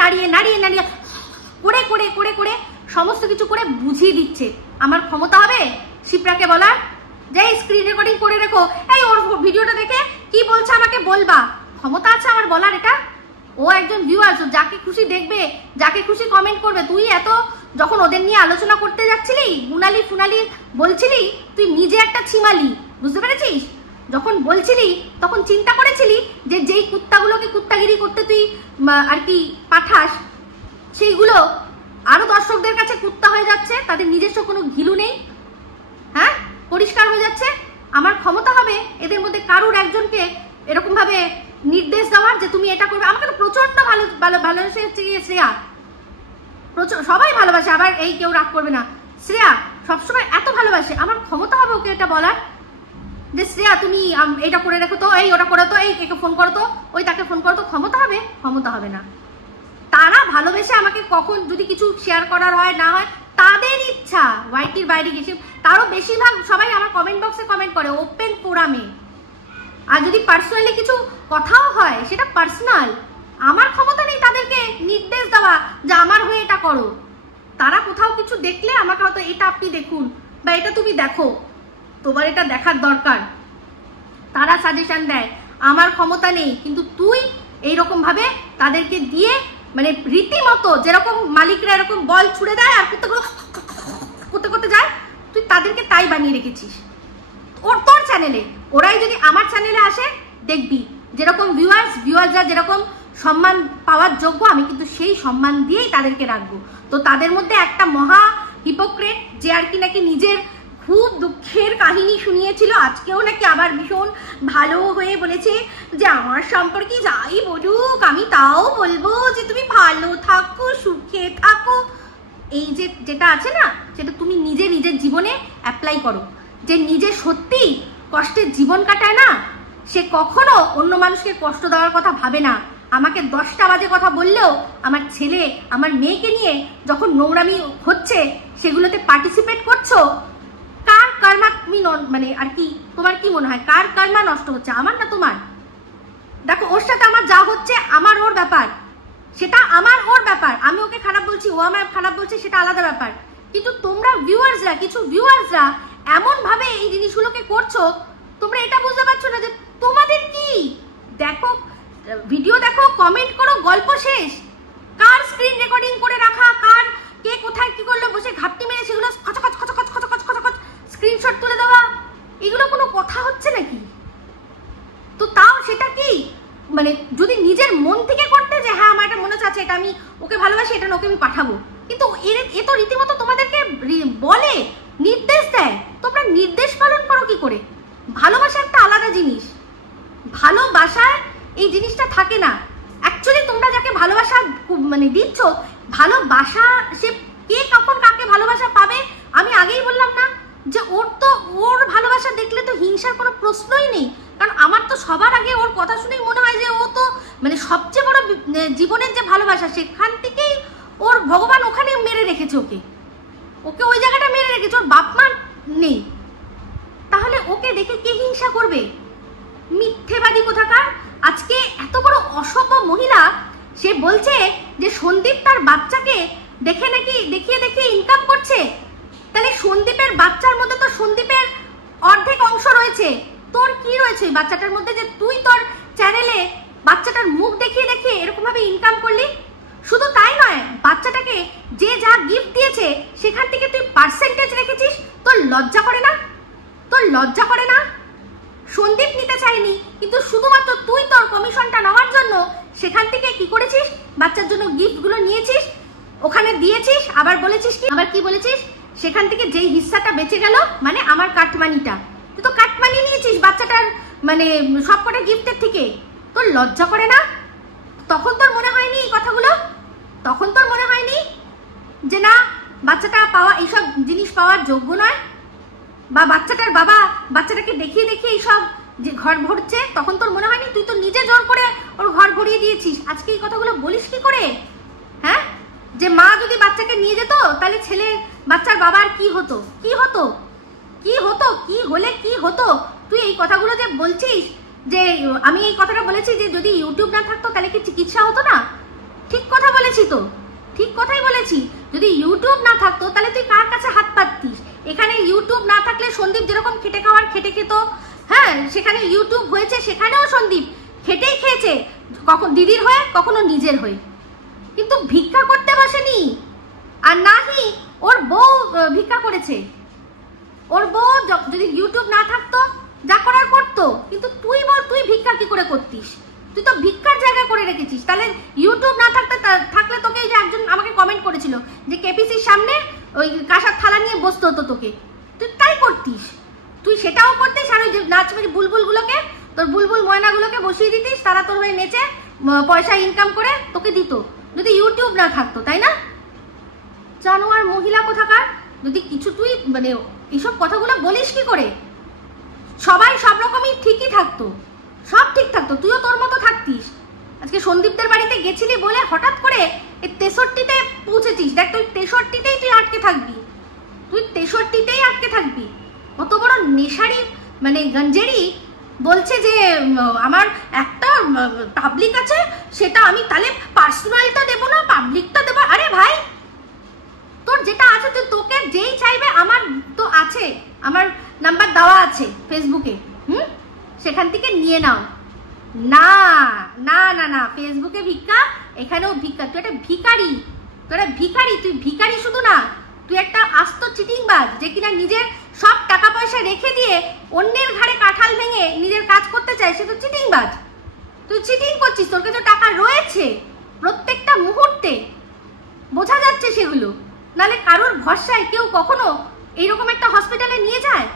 করে সমস্ত কিছু করে বুঝিয়ে দিচ্ছে। আমার ক্ষমতা হবে শিপ্রাকে বলার যে স্ক্রিন রেকর্ডিং করে রেখো, এই ওর ভিডিওটা দেখে কি বলছে আমাকে বলবা? ক্ষমতা আছে আমার বলার এটা? ও একজন ভিউয়ার্স, যাকে খুশি দেখবে, যাকে খুশি কমেন্ট করবে। তুই এত যখন ওদের নিয়ে আলোচনা করতে যাচ্ছিলি, গুনালি ফুনালি বলছিলি, তুই নিজে একটা ছিমালি, বুঝতে পেরেছিস? যখন বলছিলি তখন চিন্তা করেছিলি যে যেই কুত্তাগুলোকে কুত্তাগিরি করতে তুই আর কি পাঠাস, সেইগুলো আরো দর্শকদের কাছে কুত্তা হয়ে যাচ্ছে, তাদের নিজস্ব কোনো ঘিলু নেই, হ্যাঁ, পরিষ্কার হয়ে যাচ্ছে। আমার ক্ষমতা হবে এদের মধ্যে কারুর একজনকে এরকম ভাবে নির্দেশ দেওয়ার যে তুমি এটা করবে। আমাকে তো প্রচন্ড ভালোবাসে হচ্ছে শ্রেয়া, সবাই ভালোবাসে, আবার এই কেউ রাগ করবে না, শ্রেয়া সবসময় এত ভালোবাসে। আমার ক্ষমতা হবে ওকে এটা বলার যে শ্রেয়া তুমি এটা করে রেখো তো, এই ওটা করো তো, এই একে ফোন করো তো, ওই তাকে ফোন করো তো? ক্ষমতা হবে? ক্ষমতা হবে না। তারা ভালোবেসে আমাকে কখন যদি কিছু শেয়ার করার হয় না হয় তাদের ইচ্ছা, ওয়াইটির বাইরে গেছে। তারও বেশিরভাগ সবাই আমার কমেন্ট বক্সে কমেন্ট করে ওপেন ফোরামে। আর যদি পার্সোনালি কিছু কথাও হয় সেটা পার্সোনাল, আমার ক্ষমতা নেই তাদেরকে নির্দেশ দেওয়া যে আমার হয়ে এটা করো। তারা কোথাও কিছু দেখলে আমাকে হয়তো এটা আপনি দেখুন বা এটা তুমি দেখো, তোমার এটা দেখার দরকার, তারা সাজেশন দেয়। আমার ক্ষমতা নেই, কিন্তু তুই এইরকম ভাবে তাদেরকে দিয়ে, মানে রীতিমতো যেরকম মালিকরা এরকম বল ছুড়ে দেয় আর করতে যায়, তুই তাদেরকে তাই বানিয়ে রেখেছিস তোর চ্যানেলে। ওরাই যদি আমার চ্যানেলে আসে, দেখবি যেরকম ভিউয়ার্সরা যেরকম সম্মান পাওয়ার যোগ্য, আমি কিন্তু সেই সম্মান দিয়েই তাদেরকে রাখবো। তো তাদের মধ্যে একটা মহা হিপোক্রেট, যে আর কি নাকি নিজের খুব দুঃখের কাহিনী শুনিয়েছিল, আজকেও নাকি আবার ভীষণ ভালো হয়ে বলেছে যে আমার সম্পর্কে যাই বলুক আমি তাও বলবো যে তুমি ভালো থাকো, সুখে থাকো। এই যে যেটা আছে না, সেটা তুমি নিজের জীবনে অ্যাপ্লাই করো। যে নিজে সত্যি কষ্টের জীবন কাটায় না, সে কখনো অন্য মানুষকে কষ্ট দেওয়ার কথা ভাবে না। আমাকে 10টা বাজে কথা বললেও আমার ছেলে আমার মেয়েকে নিয়ে যখন নোংরামি হচ্ছে সেগুলোতে পার্টিসিপেট করছো, কার কর্মা তুমি মানে আর কি তোমার কি মনে হয় কার কর্মা নষ্ট হচ্ছে, আমার না তোমার? দেখো ওর সাথে আমার যা হচ্ছে আমার ওর ব্যাপার, সেটা আমার ওর ব্যাপার। আমি ওকে খারাপ বলছি, ও আমার খারাপ বলছে, সেটা আলাদা ব্যাপার। কিন্তু তোমরা ভিউয়ার্সরা, কিছু ভিউয়ার্সরা এমন ভাবে এই জিনিসগুলোকে করছো, তোমরা এটা বুঝতে পারছো না যে তোমাদের কি। দেখো ভিডিও দেখো, কমেন্ট করো, গল্প শেষ। কার স্ক্রিন রেকর্ডিং করে রাখা, কার কে কোথায় কি করলো বসে ঘাপটি মেরে সেগুলো খচখচ খচখচ খচখচ খচখচ স্ক্রিনশট তুলে দেওয়া, এগুলো কোনো কথা হচ্ছে নাকি? তো তাও সেটা কি মানে যদি নিজের মন থেকে করতে, যে হ্যাঁ আমার এটা মনে চাচ্ছে, এটা আমি ওকে ভালোবাসি, এটা ওকে আমি পাঠাবো, কিন্তু এ তো রীতিমতো তোমাদেরকে বলে, নির্দেশ দেয়। তোমরা নির্দেশ পালন করো কি করে? ভালোবাসা একটা আলাদা জিনিস, ভালোবাসায় এই জিনিসটা থাকে না। অ্যাকচুয়ালি তোমরা যাকে ভালোবাসা মানে দিচ্ছ, ভালোবাসা সে কে কখন কাকে ভালোবাসা পাবে, আমি আগেই বললাম না যে ওর ভালোবাসা দেখলে তো হিংসার কোনো প্রশ্নই নেই। কারণ আমার তো সবার আগে ওর কথা শুনেই মনে হয় যে ও তো মানে সবচেয়ে বড় জীবনের যে ভালোবাসা, সেখান থেকেই ওর ভগবান ওখানে মেরে রেখেছে, ওকে ওই জায়গাটা মেরে রেখেছে, ওর বাপ মা নেই। তাহলে ওকে দেখে কে হিংসা করবে? মিথ্যেবাদী কোথাকার। আজকে এত বড় অসভ্য মহিলা, সে বলছে যে সন্দীপ তার বাচ্চাকে দেখে নাকি দেখিয়ে ইনকাম করছে। তাহলে সন্দীপের বাচ্চার মধ্যে তো সন্দীপের অর্ধেক অংশ রয়েছে, তোর কি রয়েছে বাচ্চাটার মধ্যে যে তুই তোর চ্যানেলে বাচ্চাটার মুখ দেখিয়ে এরকম ভাবে ইনকাম করলি? শুধু তাই নয়, বাচ্চাটাকে যে যা গিফট দিয়েছে সেখান থেকে তুই পার্সেন্টেজ রেখেছিস। তোর লজ্জা করে না? তোর লজ্জা করে না? সন্দীপ নিতে চাইনি, কিন্তু শুধুমাত্র তুই তোর কমিশনটা নেওয়ার জন্য সেখান থেকে কি করেছিস, বাচ্চার জন্য গিফটগুলো নিয়েছিস, ওখানে দিয়েছিস। আবার বলেছিস কি, আবার কি বলেছিস, সেখান থেকে যেই হিস্সাটা বেঁচে গেল মানে আমার কাটমানিটা, তুই তো কাটমানি নিয়েছিস বাচ্চাটার মানে সবকটা গিফটের থেকে। তোর লজ্জা করে না? তখন তোর মনে হয়নি এই কথাগুলো? তখন তোর মনে হয়নি যে না বাচ্চাটা পাওয়া এইসব জিনিস পাওয়ার যোগ্য নয়, বা বাচ্চাটার বাবা বাচ্চাটাকে দেখিয়ে এইসব যে ঘর ভরছে? তখন তোর মনে হয়নি? তুই তো নিজে জোর করে ওর ঘর ভরিয়ে দিয়েছিস। আজকে এই কথাগুলো বলিস কি করে? হ্যাঁ, যে মা যদি বাচ্চাকে নিয়ে যেত তাহলে ছেলে বাচ্চার বাবার কি হতো, কি হতো, কি হতো, কি হলে কি হতো? তুই এই কথাগুলো যে বলছিস, যে আমি এই কথাটা বলেছি যে যদি ইউটিউব না থাকতো তাহলে কি চিকিৎসা হতো না? ঠিক কথা বলেছি তো, ঠিক কথাই বলেছি। যদি ইউটিউব না থাকতো তাহলে তুই কার কাছে হাত পাততিস? এখানে ইউটিউব না থাকলে সন্দীপ যেরকম খেটে খাওয়ার খেটে খেত, হ্যাঁ সেখানে ইউটিউব হয়েছে, সেখানেও সন্দীপ খেটেই খেয়েছে, কখন দিদির হয়ে কখনো নিজের হয়ে, কিন্তু ভিক্ষা করতে বসেনি। আর নাহি ওর বউ ভিক্ষা করেছে। ওর বউ যদি ইউটিউব না থাকতো যা করার করতো, কিন্তু তুই বল তুই ভিক্ষা কি করে করতিস? তুই তো ভিক্ষার জায়গা করে রেখেছিস। তাহলে ইউটিউব না থাকলে তোকে, এই যে একজন আমাকে কমেন্ট করেছিল যে কেপিসির সামনে ওই কাঁসার থালা নিয়ে বসতে হতো তোকে, তুই তাই করতিস। তুই সেটাও করতিস, আর ওই যে নাচমেরি বুলবুলগুলোকে, তোর বুলবুল ময়নাগুলোকে বসিয়ে দিতিস, তারা তোর হয়ে নেচে পয়সা ইনকাম করে তোকে দিত, যদি ইউটিউব না থাকতো, তাই না? জানোয়ার মহিলা কোথাকার। যদি কিছু তুই মানে এইসব কথাগুলো বলিস কি করে? সবাই সব রকমই ঠিকই থাকতো, সব ঠিক থাকতো, তুইও তোর মতো থাকতিস। আজকে সন্দীপদের বাড়িতে গেছিলি বলে হঠাৎ করে এই 63-তে পৌঁছেছিস। দেখ তুই 63-তেই তুই আটকে থাকবি, তুই 63-তেই আটকে থাকবি। কত বড় নেশারি মানে গঞ্জেরি বলছে যে আমার একটা পাবলিক আছে, সেটা আমি তাহলে পার্সোনালটা দেবো না, পাবলিকটা দেবো। আরে ভাই, তোর যেটা আছে তুই, তোকে যেই চাইবে, আমার তো আছে, আমার নাম্বার দেওয়া আছে ফেসবুকে, সেখান থেকে নিয়ে নাও। না না না না, ফেসবুকে ভিক্ষা, এখানেও ভিক্ষা। তুই একটা ভিখারি, তুই একটা ভিখারি। তুই ভিখারি শুধু না, তুই একটা আস্ত চিটিংবাজ, যে কিনা নিজের সব টাকা পয়সা রেখে দিয়ে অন্যের ঘাড়ে কাঁঠাল ভেঙে নিজের কাজ করতে চায়, সে তো চিটিংবাজ। তুই চিটিং করছিস, তোর কাছে টাকা রয়েছে প্রত্যেকটা মুহূর্তে, বোঝা যাচ্ছে সেগুলো। নাহলে কারোর ভরসায় কেউ কখনো এইরকম একটা হসপিটালে নিয়ে যায়?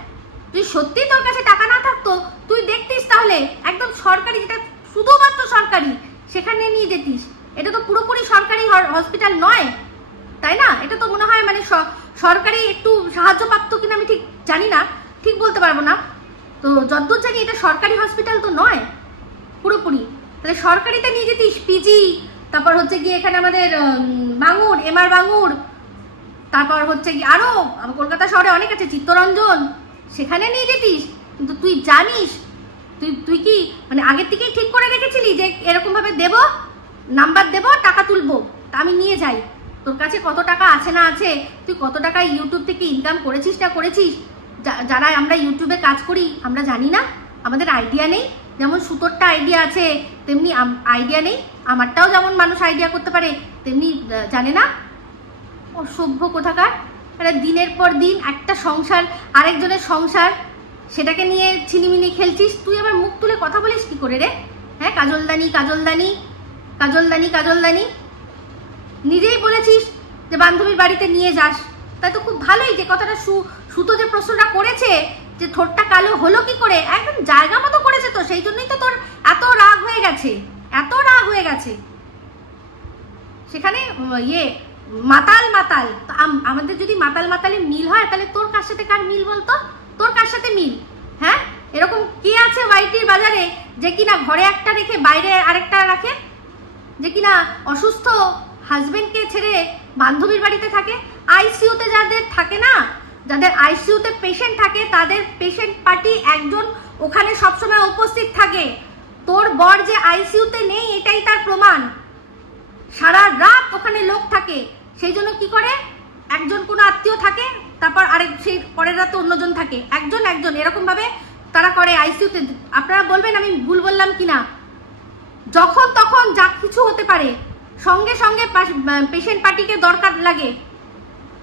তুই সত্যি তোর কাছে টাকা না থাকতো তুই দেখতিস তাহলে একদম সরকারি, যেটা শুধুমাত্র সরকারি, সেখানে নিয়ে যেতিস। এটা তো পুরোপুরি সরকারি হসপিটাল নয়, তাই না? এটা তো মনে হয় মানে সরকারি একটু সাহায্য প্রাপ্ত কিনা আমি ঠিক জানি না, ঠিক বলতে পারবো না। তো যতদূর জানি এটা সরকারি হসপিটাল তো নয় পুরোপুরি। তাহলে সরকারিতে নিয়ে যেতিস, পিজি, তারপর হচ্ছে গিয়ে এখানে আমাদের বাঙুর, এমআর বাঙুর, তারপর হচ্ছে কি আরো কলকাতা শহরে অনেক আছে, চিত্তরঞ্জন, সেখানে নিয়ে যেতিস। কিন্তু তুই জানিস, তুই কি মানে আগের থেকেই ঠিক করে রেখেছিলি যে এরকম ভাবে দেব, নাম্বার দেব, টাকা তুলবো, তা আমি নিয়ে যাই? তোর কাছে কত টাকা আছে না আছে, তুই কত টাকা ইউটিউব থেকে ইনকাম করেছিস না করেছিস, যারা আমরা ইউটিউবে কাজ করি আমরা জানি না? আমাদের আইডিয়া নেই? যেমন সুতোরটা আইডিয়া আছে তেমনি আইডিয়া নেই, আমারটাও যেমন মানুষ আইডিয়া করতে পারে তেমনি জানে না? অসভ্য কোথাকার। এটা দিনের পর দিন একটা সংসার, আরেকজনের সংসার, সেটাকে নিয়ে ছিনিমিনি খেলছিস। তুই আবার মুখ তুলে কথা বলিস কি করে রে? হ্যাঁ, কাজলদানি কাজলদানি কাজলদানি কাজলদানি, নিজেই বলেছিস যে বান্ধবীর বাড়িতে নিয়ে যাস, তাই তো খুব ভালোই। যে কথাটা সুতো যে প্রশ্নটা করেছে যে ঠোঁটটা কালো হলো কি করে, একদম জায়গা মতো করেছে, তো সেই জন্যই তো তোর এত রাগ হয়ে গেছে, এত রাগ হয়ে গেছে। সেখানে মাতাল মাতাল, আমাদের যদি মাতাল মাতালে মিল হয় তাহলে তোর কার সাথে কার মিল বলতো? তোর কার সাথে মিল? হ্যাঁ, এরকম কে আছে ওয়াইটির বাজারে যে কিনা ঘরে একটা রেখে বাইরে আরেকটা রাখে, যে কিনা অসুস্থ হাজবেন্ডকে ছেড়ে বান্ধবীর বাড়িতে থাকে? আইসিইউতে যাদের থাকে না, যাদের আইসিইউতে পেশেন্ট থাকে, তাদের পেশেন্ট পার্টি একজন ওখানে সবসময় উপস্থিত থাকে। তোর বর যে আইসিইউতে নেই এটাই তার প্রমাণ। সারা রাত ওখানে লোক থাকে, সেই জন্য কি করে, একজন কোনো আত্মীয় থাকে, তারপর আরেক সেই পরের রাতে অন্যজন থাকে, একজন একজন এরকম ভাবে তারা করে আইসিইউতে। আপনারা বলবেন আমি ভুল বললাম কিনা? যখন তখন যা কিছু হতে পারে, সঙ্গে সঙ্গে পেশেন্ট পার্টিকে দরকার লাগে,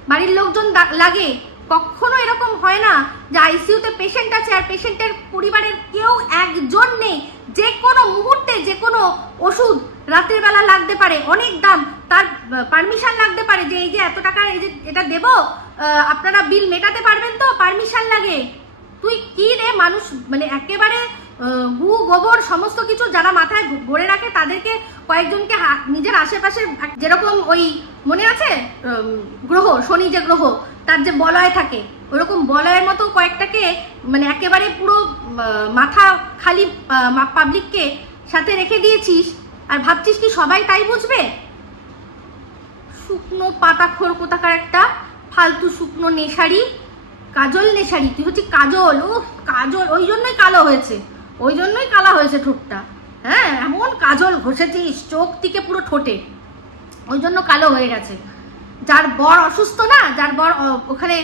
বাড়ির লোকজন লাগে। কখনো এরকম হয় না যে আইসিইউতে পেশেন্ট আছে আর পেশেন্টের পরিবারের কেউ একজন নেই। যে কোনো মুহূর্তে যে কোনো ওষুধ রাতের বেলা লাগতে পারে, অনেক দাম, তার পারমিশন লাগতে পারে যে এই যে এত টাকা এই যে এটা দেব, আপনারা বিল মেটাতে পারবেন তো, পারমিশন লাগে। তুই কি রে মানুষ, মানে একেবারে গু গোবর সমস্ত কিছু যারা মাথায় ভরে রাখে তাদেরকে কয়েকজনকে নিজের আশেপাশে, যেরকম ওই মনে আছে গ্রহ, শনি যে গ্রহ, তার যে বলয় থাকে, ওরকম বলয়ের মতো কয়েকটাকে মানে একেবারে পুরো মাথা খালি পাবলিককে সাথে রেখে দিয়েছিস, আর ভাবছিস কি সবাই তাই বুঝবে? শুকনো পাতাখোর কোথাকার একটা ফালতু শুকনো নেশারি, কাজল নেশারি। তুই হচ্ছে কাজল, ও কাজল, ওই জন্যই কালো হয়েছে, ওই জন্যই কালা হয়েছে ঠোঁটটা। হ্যাঁ, এমন কাজল ঘষেছিস চোখ থেকে পুরো ঠোঁটে, ওই জন্য কালো হয়ে গেছে। যার বর অসুস্থ না, যার বর ওখানে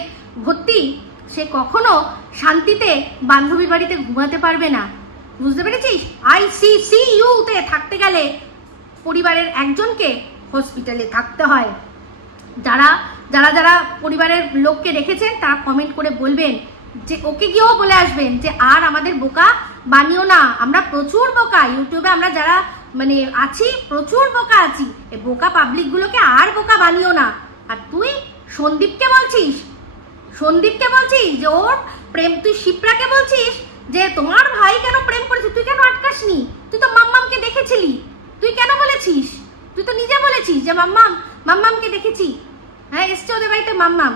ভর্তি, সে কখনো শান্তিতে বান্ধবীর বাড়িতে ঘুমাতে পারবে না, বুঝতে পেরেছিস? আইসিইউতে থাকতে গেলে পরিবারের একজনকে হসপিটালে থাকতে হয়। যারা যারা যারা পরিবারের লোককে রেখেছেন তারা কমেন্ট করে বলবেন, যে ওকে গিয়েও বলে আসবেন যে আর আমাদের বোকা বানিও না, আমরা প্রচুর বোকা, ইউটিউবে আমরা যারা মানে আছি প্রচুর বোকা আছি, এই বোকা পাবলিক গুলোকে আর বোকা বানিও না। আর তুই সন্দীপকে বলছিস, সন্দীপকে বলছিস যে ওর প্রেম, তুই শিপ্রাকে বলছিস যে তোমার ভাই কেন প্রেম করেছে, তুই কেন আটকাসনি? তুই তো মাম্মামকে দেখেছিলি, তুই কেন বলেছিস? তুই তো নিজে বলেছিস যে মাম্মামকে দেখেছি, হ্যাঁ এসছে ওদের বাড়িতে মাম্মাম।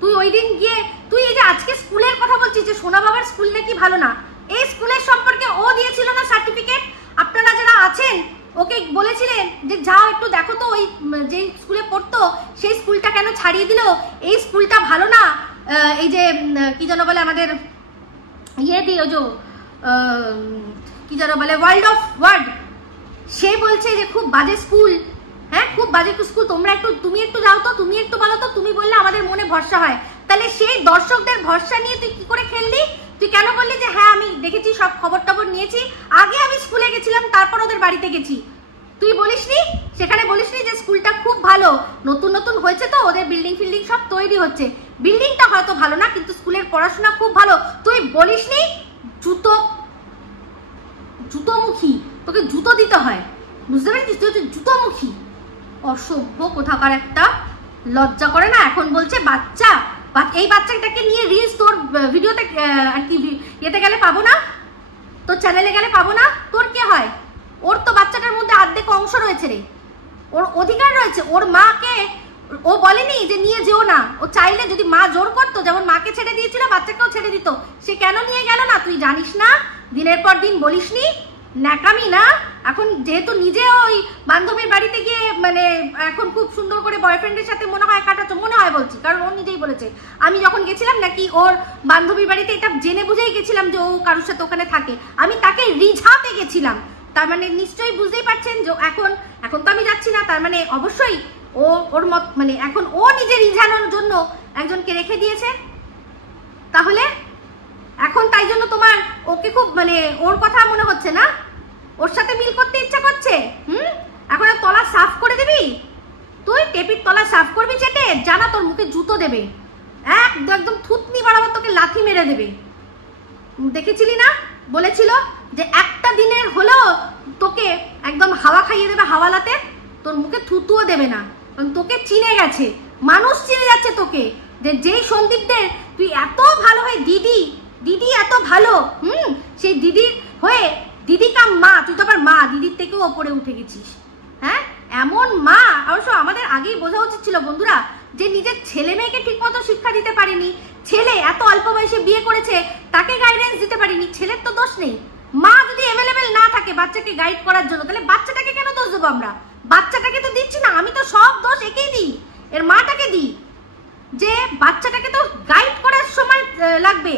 তুই ওই দিন গিয়ে, তুই এই যে আজকে স্কুলের কথা বলছিস যে সোনা বাবার স্কুল নাকি ভালো না, এই স্কুলের সম্পর্কে ও দিয়েছিল না সার্টিফিকেট? আপনারা যারা আছেন ওকে বলেছিলেন যে যাও একটু দেখো তো ওই যে স্কুলে পড়তো সেই স্কুলটা কেন ছাড়িয়ে দিল, এই স্কুলটা ভালো না। এই যে কি যেন বলে আমাদের ইয়ে দিয়ে, ওই যে কি যেন বলে ওয়ার্ড, সে বলছে যে খুব বাজে স্কুল, হ্যাঁ খুব বাজে স্কুল, তোমরা একটু, তুমি একটু যাও তো, তুমি একটু বলো তো, তুমি বললে আমাদের মনে ভরসা হয়। তাহলে সেই দর্শকদের ভরসা নিয়ে তুই কি করে খেললি? তুই কেন বললি যে হ্যাঁ আমি দেখেছি, সব খবর টবর নিয়েছি, আগে আমি স্কুলে গেছিলাম তারপর ওদের বাড়িতে গেছি? তুই বলিসনি সেখানে, বলিসনি যে স্কুলটা খুব ভালো, নতুন নতুন হয়েছে তো, ওদের বিল্ডিং ফিল্ডিং সব তৈরি হচ্ছে, বিল্ডিংটা হয়তো ভালো না কিন্তু স্কুলের পড়াশোনা খুব ভালো, তুই বলিসনি? জুতোমুখী, তোকে জুতো দিতে হয়, বুঝতে পেরেছিস? তুই হচ্ছে জুতোমুখী, অসভ্য কোথাকার একটা, লজ্জা করে না? এখন বলছে বাচ্চা, এই বাচ্চাটাকে নিয়ে রিলস তোর ভিডিওতে আর কি ইয়েতে গেলে পাবো না, তোর চ্যানেলে গেলে পাবো না? তোর কে হয়? ওর তো বাচ্চাটার মধ্যে অর্ধেক অংশ রয়েছে রে, ওর অধিকার রয়েছে। ওর মাকে ও বলেনি যে নিয়ে যেও না, ও চাইলে যদি মা জোর করতো, যেমন মাকে ছেড়ে দিয়েছিল বাচ্চাকেও ছেড়ে দিত, সে কেন নিয়ে গেল না? তুই জানিস না? দিনের পর দিন বলিসনি? ন্যাকামি না? এখন যেহেতু নিজে ওই বান্ধবীর বাড়িতে গিয়ে মানে এখন খুব সুন্দর করে বয়ফ্রেন্ডের সাথে মনে হয় কাটাচ্ছ, মনে হয় বলছি কারণ ও নিজেই বলেছে। আমি যখন গেছিলাম নাকি ওর বান্ধবীর বাড়িতে, এটা জেনে বুঝেই গেছিলাম যে ও কারোর সাথে ওখানে থাকে, আমি তাকে রিঝাতে গেছিলাম। তার মানে নিশ্চয়ই বুঝতেই পারছেন যে এখন তো আমি যাচ্ছি না, তার মানে অবশ্যই ওর মত মানে এখন ও নিজে রিঝানোর জন্য একজনকে রেখে দিয়েছে। তাহলে এখন তাই জন্য তোমার ওকে খুব মানে ওর কথা মনে হচ্ছে না, ওর সাথে মিল করতে ইচ্ছা করছে। এখন তলা সাফ করে দিবি তুই, টেপির তলা সাফ করবি চেটে, জানা তোর মুখে জুতো দেবে, একদম থুতনি বরাবর তোকে লাথি মেরে দেবে। দেখেছিলি না? বলেছিল যে একটা দিনের হলো তোকে একদম হাওয়া খাইয়ে দেবে, হাওয়ালাতে তোর মুখে থুতুও দেবে না, তোকে চিনে গেছে, মানুষ চিনে যাচ্ছে তোকে। যেই সন্দীপদের তুই এত ভালো হয়ে দিদি এত ভালো, সেই দিদির হয়ে দিদি কাম মা, তুই তো আবার মা, দিদির থেকেও ওপরে উঠে গেছিস। হ্যাঁ, এমন মা অবশ্য আমাদের আগেই বোঝা উচিত ছিল বন্ধুরা, যে নিজের ছেলে মেয়েকে ঠিক মতো শিক্ষা দিতে পারেনি, ছেলে এত অল্প বয়সে বিয়ে করেছে তাকে গাইডেন্স দিতে পারিনি, ছেলের তো দোষ নেই। মা যদি অ্যাভেলেবেল না থাকে বাচ্চাকে গাইড করার জন্য, তাহলে বাচ্চাটাকে কেন দোষ দেবো আমরা? বাচ্চাটাকে তো দিচ্ছি না, আমি তো সব দোষ একেই দিই, এর মাটাকে দিই, যে বাচ্চাটাকে তো গাইড করার সময় লাগবে,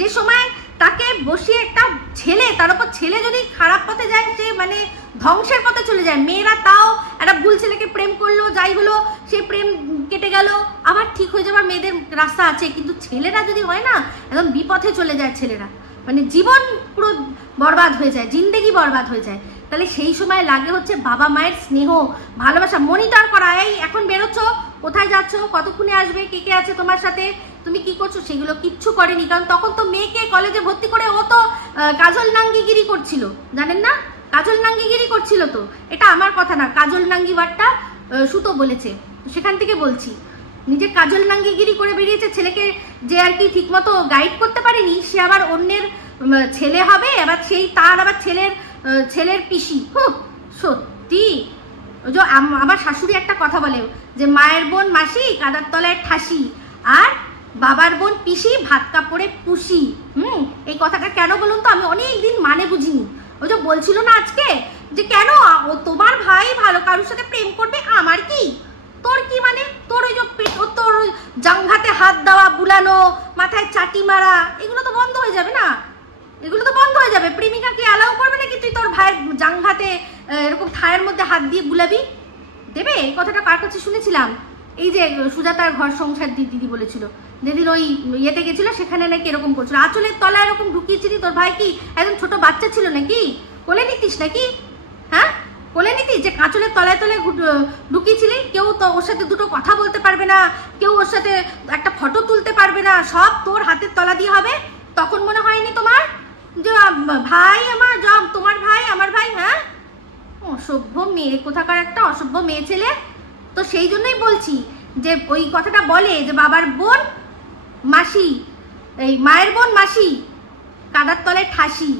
যে সময় তাকে বসিয়ে একটা ছেলে, তার উপর ছেলে যদি খারাপ পথে যায়, সে মানে ধ্বংসের পথে চলে যায়। মেয়েরা তাও একটা ভুল ছেলেকে প্রেম করলো, যাই হলো, সে প্রেম কেটে গেল, আবার ঠিক হয়ে যাবার মেয়েদের রাস্তা আছে, কিন্তু ছেলেরা যদি হয় না, একদম বিপথে চলে যায় ছেলেরা, মানে জীবন পুরো বরবাদ হয়ে যায়, জিন্দেগি বরবাদ হয়ে যায়। তাহলে সেই সময় লাগে হচ্ছে বাবা মায়ের স্নেহ, ভালোবাসা, মনিটর করা। এই এখন বেরোচ্ছ, কোথায় যাচ্ছ, কতক্ষণে আসবে, কে কে আছে তোমার সাথে, তুমি কি করছো, সেগুলো কিচ্ছু করেনি। কারণ তখন তো মেয়েকে কলেজে ভর্তি করে ও তো কাজল নাঙ্গিগিরি করছিল, জানেন না? কাজল নাঙ্গিগিরি করছিল। তো এটা আমার কথা না, কাজল নাঙ্গি ওয়ার্ডটা সুতো বলেছে, সেখান থেকে বলছি। নিজে কাজল নাঙ্গিগিরি করে বেরিয়েছে, ছেলেকে যে আর কি ঠিক মতো গাইড করতে পারেনি, সে আবার অন্যের ছেলে হবে, আবার সেই তার আবার ছেলের পিসি। সত্যি যে আমার শাশুড়ি একটা কথা বলে যে মায়ের বোন মাসি কাদার তলায় ঠাসি, আর বাবার বোন পিসি ভাত কাপড়ে পুষি। এই কথাটা কেন বলুন তো, আমি অনেকদিন মানে বুঝিনি। ওই যে বলছিল না আজকে যে কেন ও তোমার ভাই ভালো কারোর সাথে প্রেম করবে, আমার কি, তোর কি মানে, তোর ওই যে তোর জাঙ্ঘাতে হাত দেওয়া, বুলানো, মাথায় চাটি মারা, এগুলো তো বন্ধ হয়ে যাবে না, এগুলো তো বন্ধ হয়ে যাবে। প্রেমিকা কি অ্যালাউ করবে নাকি তুই তোর ভাইয়ের জাঙ্ঘাতে এরকম থায়ের মধ্যে হাত দিয়ে বুলাবি? দেবে? এই কথাটা কার কাছে শুনেছিলাম? এই যে সুজাতার ঘর সংসার দিদি বলেছিল, যেদিন ওই ইয়েতে গেছিল সেখানে নাকি এরকম করছিল, আঁচলের তলায় এরকম ঢুকিয়েছিলি। তোর ভাই কি একদম ছোট বাচ্চা ছিল নাকি? কোলে নিতিস নাকি? হ্যাঁ, কোলে নিতিস যে কাঁচলের তলায় তলায় ঢুকিয়েছিলি? কেউ তো ওর সাথে দুটো কথা বলতে পারবে না, কেউ ওর সাথে একটা ফটো তুলতে পারবে না, সব তোর হাতের তলা দিয়ে হবে। তখন মনে হয়নি তোমার যে ভাই আমার, তোমার ভাই আমার ভাই? হ্যাঁ, অসভ্য মেয়ে কোথাকার একটা, অসভ্য মেয়ে ছেলে। তো সেই জন্যই বলছি যে ওই কথাটা বলে যে বাবার বোন মাসি, এই মায়ের বোন মাসি কাদার তলায় ঠাসি,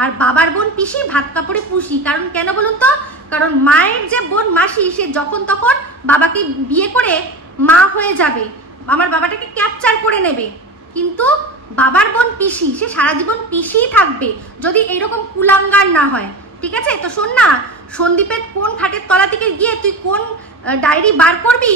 আর বাবার বোন পিসি ভাত কাপড়ে পুষি। কারণ কেন বলুন তো, কারণ মায়ের যে বোন মাসি, সে যখন তখন বাবাকে বিয়ে করে মা হয়ে যাবে, আমার বাবাটাকে ক্যাপচার করে নেবে, কিন্তু বাবার বোন পিসি, সে সারা জীবন পিসি থাকবে যদি এইরকম কুলাঙ্গার না হয়। ঠিক আছে? তো শোন না, সন্দীপের কোন খাটের তলা থেকে গিয়ে তুই কোন ডায়েরি বার করবি,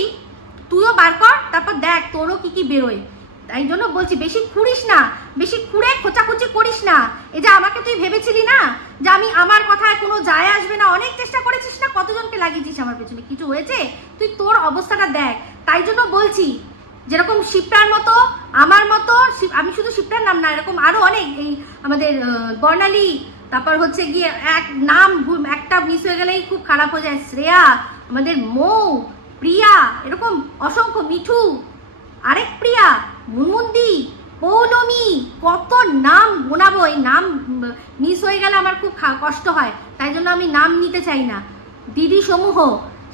তুইও বার কর, তারপর দেখ তোরও কি কি বেরোয়। তাই জন্য বলছি বেশি খুঁড়িস না, বেশি খুঁড়ে খোঁচাখুচি করিস না। এই যে আমাকে তুই ভেবেছিলি না যে আমি আমার কথায় কোনো যায় আসবে না, অনেক চেষ্টা করেছিস না, কতজনকে লাগিয়েছিস আমার পেছনে, কিছু হয়েছে? তুই তোর অবস্থাটা দেখ। তাই জন্য বলছি, যেরকম শিপ্রার মতো, আমার মতো, আমি শুধু শিপ্রার নাম না, এরকম আরো অনেক, এই আমাদের বর্ণালী, তারপর হচ্ছে গিয়ে এক নাম একটা মিস হয়ে গেলেই খুব খারাপ হয়ে যায়, শ্রেয়া, আমাদের মৌ, প্রিয়া, এরকম অসংখ্য, মিঠু, আরেক প্রিয়া, মুনমুন্দি, পৌলমী, কত নাম গোনাবো, এই নাম মিস হয়ে গেলে আমার খুব কষ্ট হয়, তাই জন্য আমি নাম নিতে চাই না। দিদি সমূহ,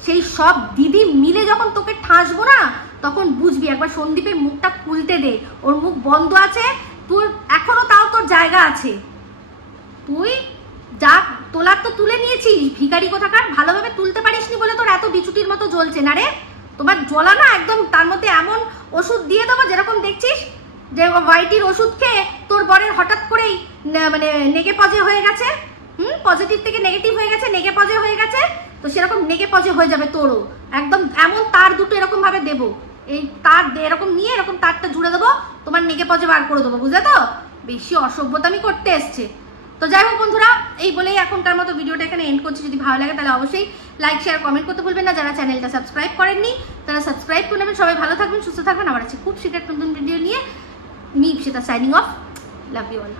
সেই সব দিদি মিলে যখন তোকে ঠাসবো না, তখন বুঝবি। একবার সন্দীপের মুখটা খুলতে দে, ওর মুখ বন্ধ আছে, তোর এখনো তাও তোর জায়গা আছে। তুই যা তোলার তো তুলে নিয়েছিস, ভিখারি কোথাকার, ভালোভাবে তুলতে পারিসনি বলে তোর এত বিচুটির মতো জ্বলছে না রে। তোমার জ্বলা না একদম, তার মধ্যে এমন ওষুধ দিয়ে দেবো যেরকম দেখছিস যে হোয়াইটির ওষুধ খেয়ে তোর বরের হঠাৎ করেই মানে নেগে পজে হয়ে গেছে, পজিটিভ থেকে নেগেটিভ হয়ে গেছে, নেগে পজে হয়ে গেছে, তো সেরকম নেগে পজে হয়ে যাবে তোরও একদম। এমন তার দুটো এরকম ভাবে দেবো, এই তার এরকম নিয়ে এরকম তারটা জুড়ে দেবো, তোমার নেগে পজে বার করে দেবো, বুঝলে তো? বেশি অসভ্যতামি করতে এসছে। তো যাই হোক বন্ধুরা, এই বলেই এখনকার মতো ভিডিওটা এখানে এন্ড করছি। যদি ভালো লাগে তাহলে অবশ্যই লাইক শেয়ার কমেন্ট করতে ভুলবেন না। যারা চ্যানেলটা সাবস্ক্রাইব করেননি তারা সাবস্ক্রাইব করে নেবেন। সবাই ভালো থাকবেন, সুস্থ থাকবেন। আমার আছে খুব শীঘ্র নতুন ভিডিও নিয়ে। Me Ipsita signing off. Love you all.